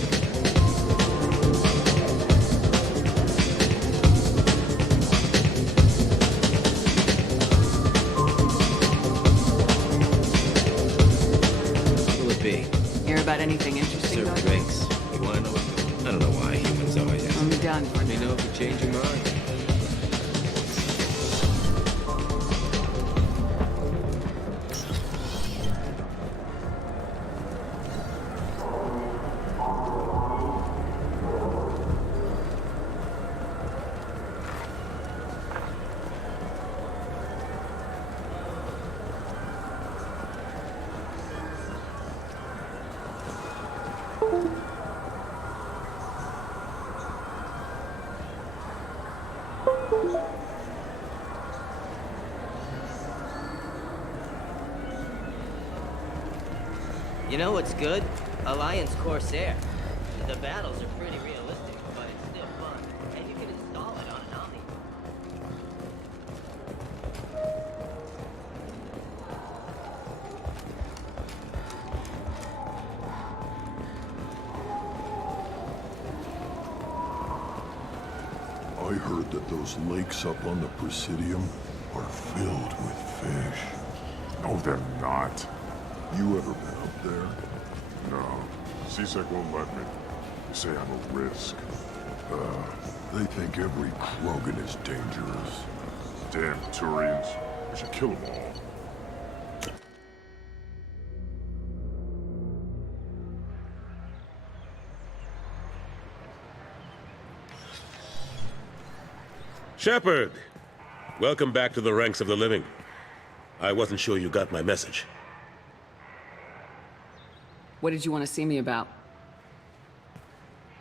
You know what's good? Alliance Corsair. The battles are pretty realistic, but it's still fun. And you can install it on an Omni. I heard that those lakes up on the Presidium are filled with fish. No, they're not. You ever been up there? No. CSEC won't let me. They say I'm a risk. They think every Krogan is dangerous. Damn Turians. We should kill them all. Shepard! Welcome back to the ranks of the living. I wasn't sure you got my message. What did you want to see me about?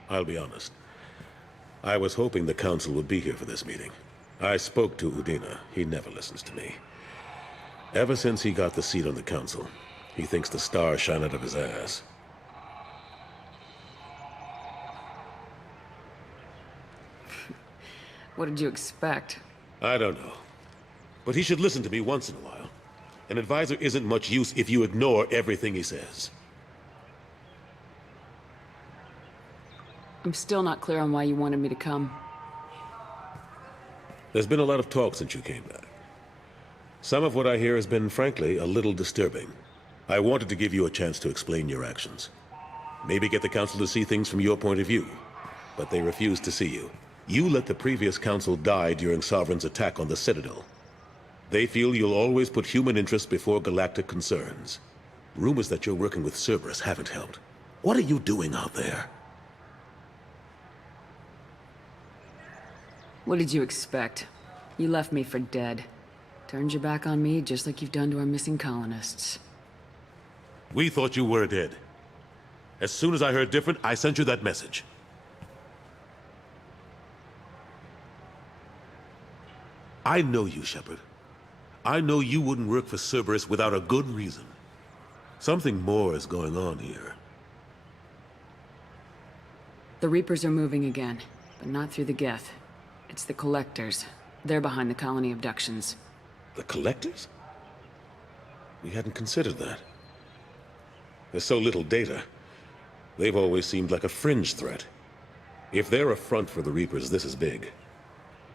I'll be honest. I was hoping the Council would be here for this meeting. I spoke to Udina. He never listens to me. Ever since he got the seat on the Council, he thinks the stars shine out of his ass. What did you expect? I don't know. But he should listen to me once in a while. An advisor isn't much use if you ignore everything he says. I'm still not clear on why you wanted me to come. There's been a lot of talk since you came back. Some of what I hear has been, frankly, a little disturbing. I wanted to give you a chance to explain your actions. Maybe get the Council to see things from your point of view. But they refused to see you. You let the previous Council die during Sovereign's attack on the Citadel. They feel you'll always put human interests before galactic concerns. Rumors that you're working with Cerberus haven't helped. What are you doing out there? What did you expect? You left me for dead. Turned your back on me just like you've done to our missing colonists. We thought you were dead. As soon as I heard different, I sent you that message. I know you, Shepard. I know you wouldn't work for Cerberus without a good reason. Something more is going on here. The Reapers are moving again, but not through the Geth. It's the Collectors. They're behind the colony abductions. The Collectors? We hadn't considered that. There's so little data. They've always seemed like a fringe threat. If they're a front for the Reapers, this is big.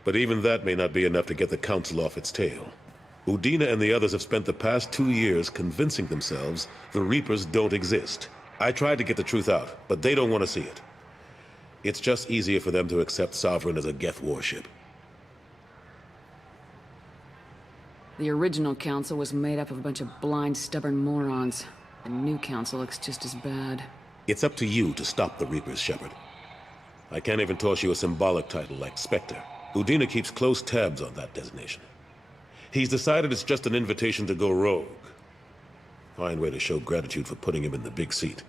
But even that may not be enough to get the Council off its tail. Udina and the others have spent the past 2 years convincing themselves the Reapers don't exist. I tried to get the truth out, but they don't want to see it. It's just easier for them to accept Sovereign as a Geth warship. The original Council was made up of a bunch of blind, stubborn morons. The new Council looks just as bad. It's up to you to stop the Reapers, Shepard. I can't even toss you a symbolic title like Spectre. Udina keeps close tabs on that designation. He's decided it's just an invitation to go rogue. Fine way to show gratitude for putting him in the big seat.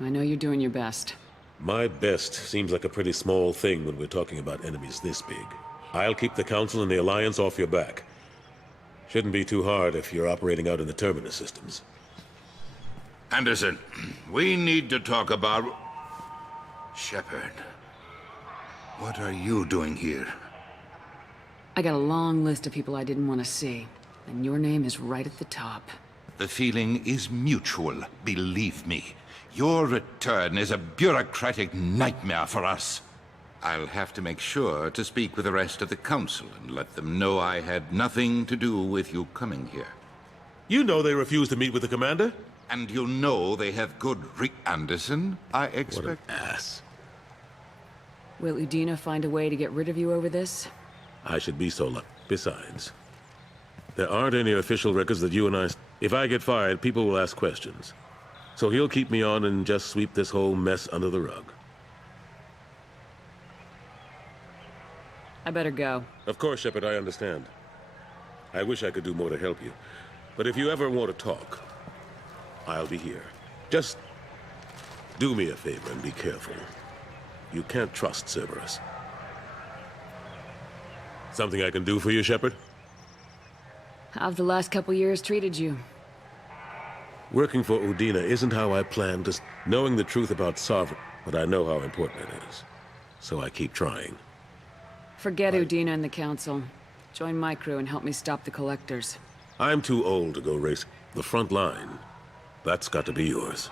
I know you're doing your best. My best seems like a pretty small thing when we're talking about enemies this big. I'll keep the Council and the Alliance off your back. Shouldn't be too hard if you're operating out in the Terminus systems. Anderson, we need to talk about... Shepard. What are you doing here? I got a long list of people I didn't want to see, and your name is right at the top. The feeling is mutual, believe me. Your return is a bureaucratic nightmare for us. I'll have to make sure to speak with the rest of the Council and let them know I had nothing to do with you coming here. You know they refused to meet with the Commander? And you know they have good Anderson, I expect. What an ass. Will Udina find a way to get rid of you over this? I should be so lucky. Besides, there aren't any official records that you and I... If I get fired, people will ask questions. So he'll keep me on and just sweep this whole mess under the rug. I better go. Of course, Shepard, I understand. I wish I could do more to help you. But if you ever want to talk, I'll be here. Just do me a favor and be careful. You can't trust Cerberus. Something I can do for you, Shepard? How've the last couple years treated you? Working for Udina isn't how I planned, just knowing the truth about Sovereign, but I know how important it is. So I keep trying. Forget Udina and the Council. Join my crew and help me stop the Collectors. I'm too old to go race the front line. That's got to be yours.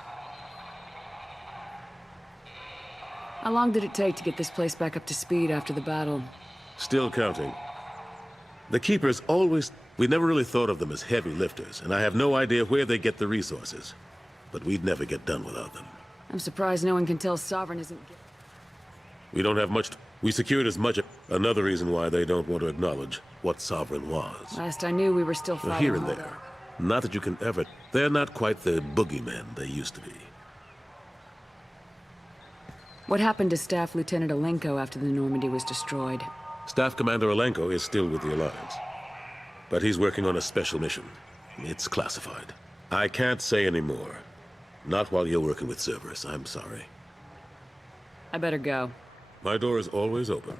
How long did it take to get this place back up to speed after the battle? Still counting. The Keepers always... We never really thought of them as heavy lifters, and I have no idea where they get the resources. But we'd never get done without them. I'm surprised no one can tell Sovereign isn't... We don't have much... We secured as much... Another reason why they don't want to acknowledge what Sovereign was. Last I knew, we were still fighting. Here and there. Not that you can ever... They're not quite the boogeymen they used to be. What happened to Staff Lieutenant Alenko after the Normandy was destroyed? Staff Commander Alenko is still with the Alliance. But he's working on a special mission. It's classified. I can't say any more. Not while you're working with Cerberus, I'm sorry. I better go. My door is always open.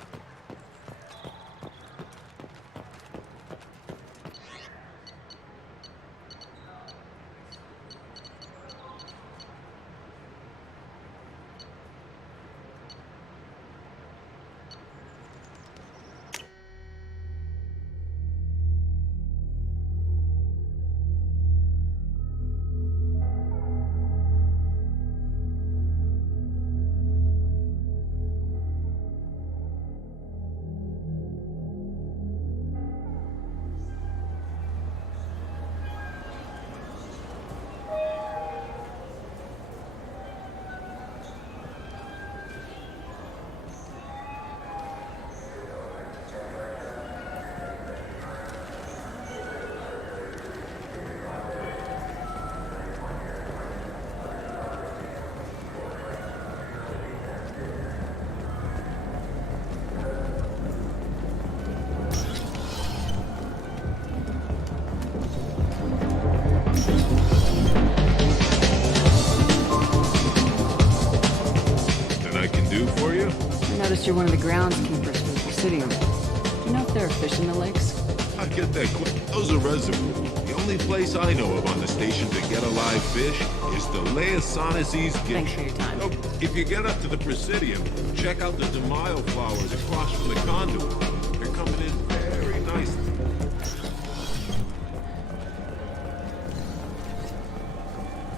You're one of the groundskeepers for the Presidium. Do you know if there are fish in the lakes? I get that quick. Those are reservoirs. The only place I know of on the station to get a live fish is the Leosonase's gift. Thanks for your time. So, if you get up to the Presidium, check out the Demaio flowers across from the conduit. They're coming in very nicely.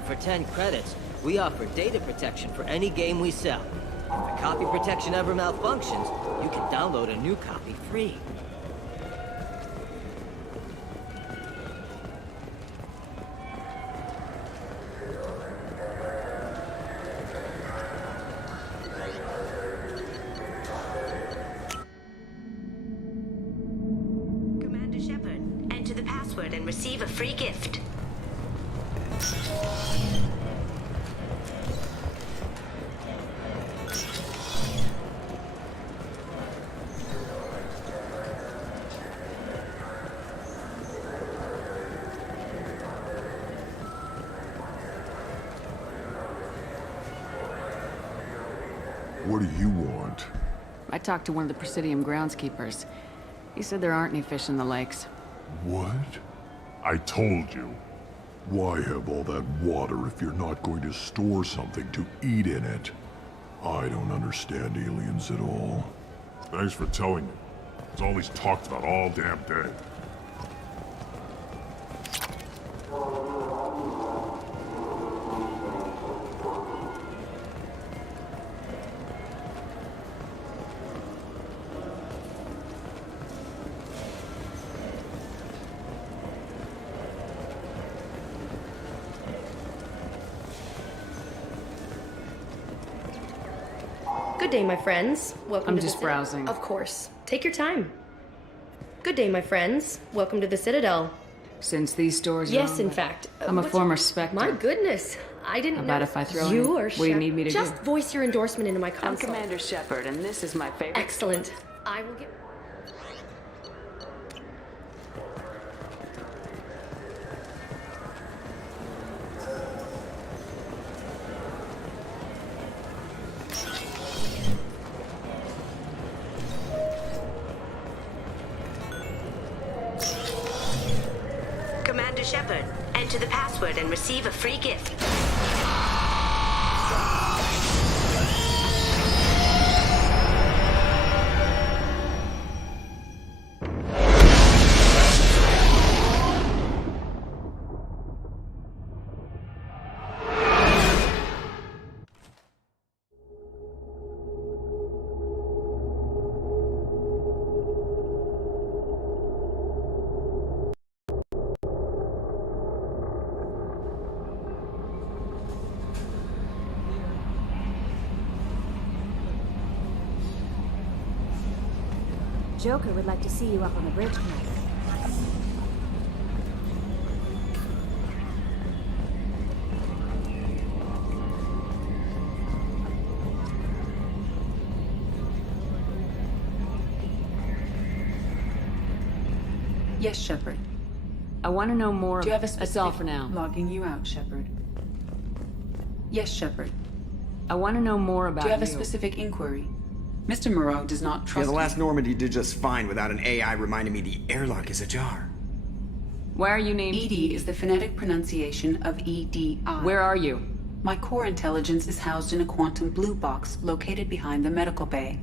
For 10 credits, we offer data protection for any game we sell. If the copy protection ever malfunctions, you can download a new copy free. Commander Shepard, enter the password and receive a free gift. What do you want? I talked to one of the Presidium groundskeepers. He said there aren't any fish in the lakes. What? I told you. Why have all that water if you're not going to store something to eat in it? I don't understand aliens at all. Thanks for telling me. It's all he's talked about all damn day. Good day, my friends. Welcome I'm to just the browsing. Of course. Take your time. Good day, my friends. Welcome to the Citadel. Since these stores are Yes, owned in by- fact. I'm a What's- former Spectre. My goodness. I didn't How know. about if I throw you in- are What do you need me to Just do? voice your endorsement into my I'm console. Commander Shepard, and this is my favorite. Excellent. I will get... Commander Shepard, enter Enter the password and receive a free gift. Joker would like to see you up on the bridge, Commander. Yes, Shepard. I want to know more. Do you have a That's specific... all for now. Logging you out, Shepard. Yes, Shepard. I want to know more about Do you have a you. specific inquiry? Mr. Moreau does not trust Yeah, the last me. Normandy did just fine without an AI reminding me the airlock is ajar. Why are you named ED is the phonetic pronunciation of EDI. Where are you? My core intelligence is housed in a quantum blue box located behind the medical bay.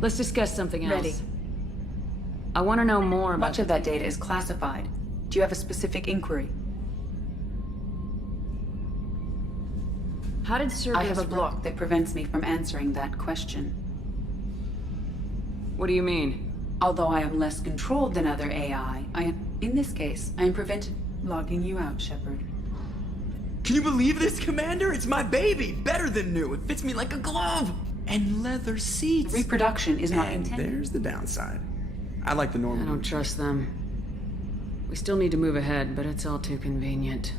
Let's discuss something else. Ready. I want to know more about... Much of that data is classified. Do you have a specific inquiry? How did Cerberus... I have a block that prevents me from answering that question. What do you mean? Although I am less controlled than other AI, in this case, I am prevented logging you out, Shepard. Can you believe this, Commander? It's my baby! Better than new! It fits me like a glove! And leather seats! Reproduction is not and intended. there's the downside. I like the Normandy. I don't trust them. We still need to move ahead, but it's all too convenient.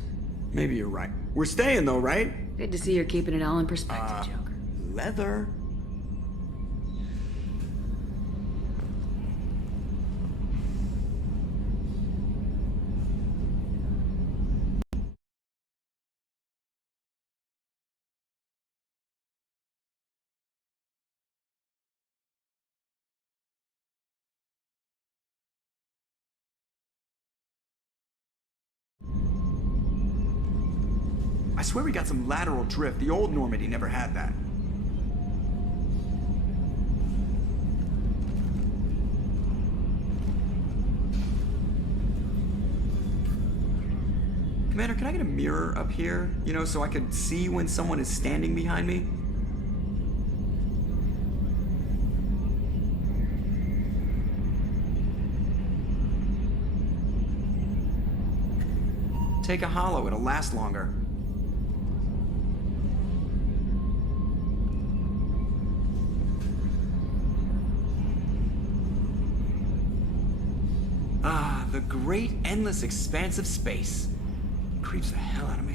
Maybe you're right. We're staying though, right? Good to see you're keeping it all in perspective, Joker. Leather. I swear we got some lateral drift. The old Normandy never had that. Commander, can I get a mirror up here? You know, so I could see when someone is standing behind me? Take a hollow, it'll last longer. Ah, the great endless expanse of space. Creeps the hell out of me.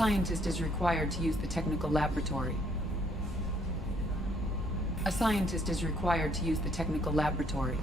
scientist is required to use the technical laboratory. A scientist is required to use the technical laboratory.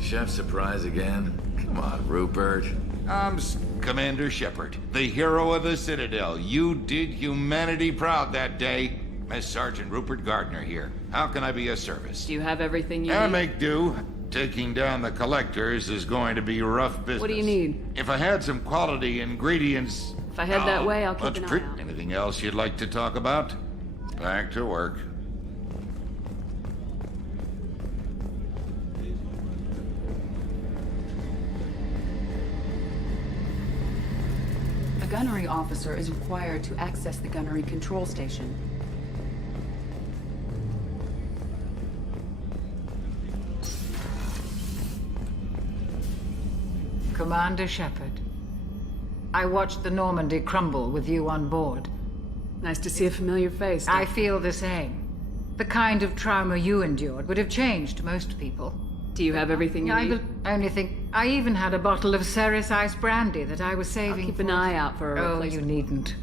Chef surprise again? Come on, Rupert. I'm Commander Shepard, the hero of the Citadel. You did humanity proud that day. Miss Sergeant Rupert Gardner here. How can I be of service? Do you have everything you I need? make do. Taking down the collectors is going to be rough business. What do you need? If I had some quality ingredients... If I head that way, I'll keep an eye out. Anything else you'd like to talk about? Back to work. A gunnery officer is required to access the gunnery control station. Commander Shepard, I watched the Normandy crumble with you on board. Nice to see a familiar face. I feel the same. The kind of trauma you endured would have changed most people. Do you have everything you need? Only thing, I even had a bottle of Ceres Ice Brandy that I was saving. I'll keep an eye out for a replacement. You needn't.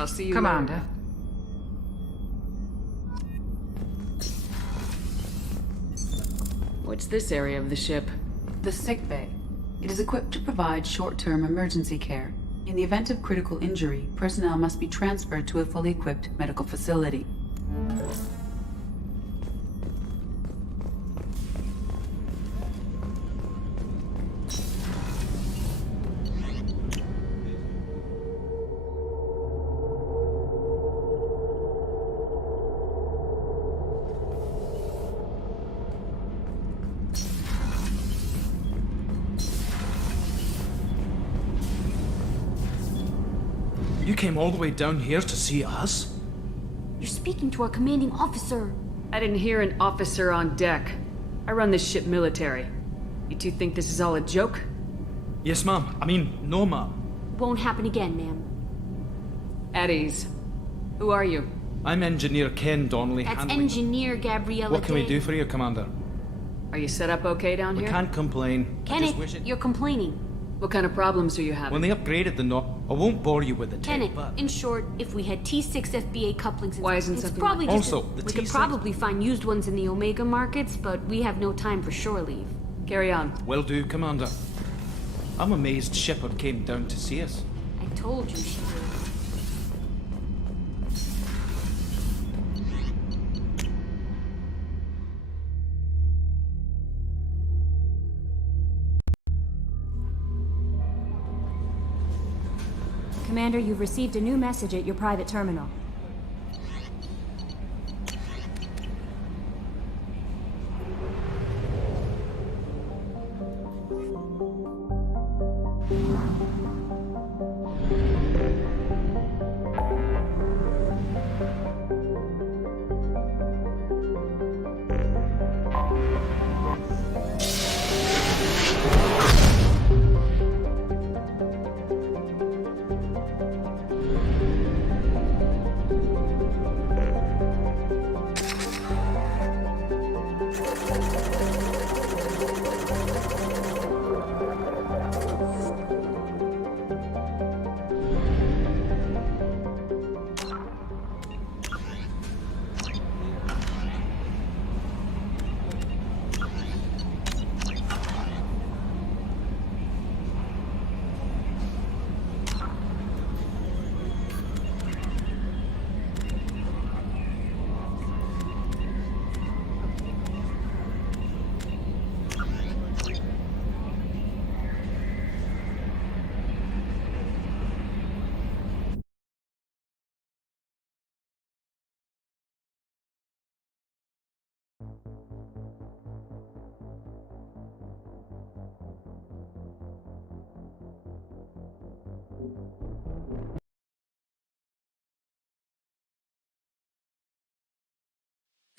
I'll see you Commander. later. What's this area of the ship? The sick bay. It is equipped to provide short-term emergency care. In the event of critical injury, personnel must be transferred to a fully equipped medical facility. You came all the way down here to see us? You're speaking to our commanding officer. I didn't hear an officer on deck. I run this ship military. You two think this is all a joke? Yes, ma'am. I mean, no, ma'am. Won't happen again, ma'am. At ease. Who are you? I'm Engineer Ken Donnelly. That's Engineer Gabriella. What can we Day. do for you, Commander? Are you set up okay down We here? can't complain. Kenneth, you're complaining. What kind of problems are you having? When they upgraded the I won't bore you with the tech, Kenneth, but... in short, if we had T6 FBA couplings, Why isn't it's something probably like just Also, the we could T6 probably find used ones in the Omega markets, but we have no time for shore leave. Carry on. Will do, Commander. I'm amazed Shepard came down to see us. I told you she would. Commander, you've received a new message at your private terminal.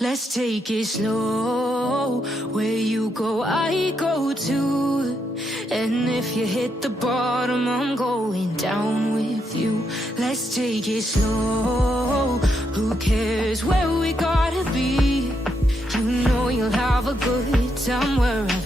Let's take it slow. Where you go, I go too. And if you hit the bottom, I'm going down with you. Let's take it slow. Who cares where we gotta be? You know you'll have a good time wherever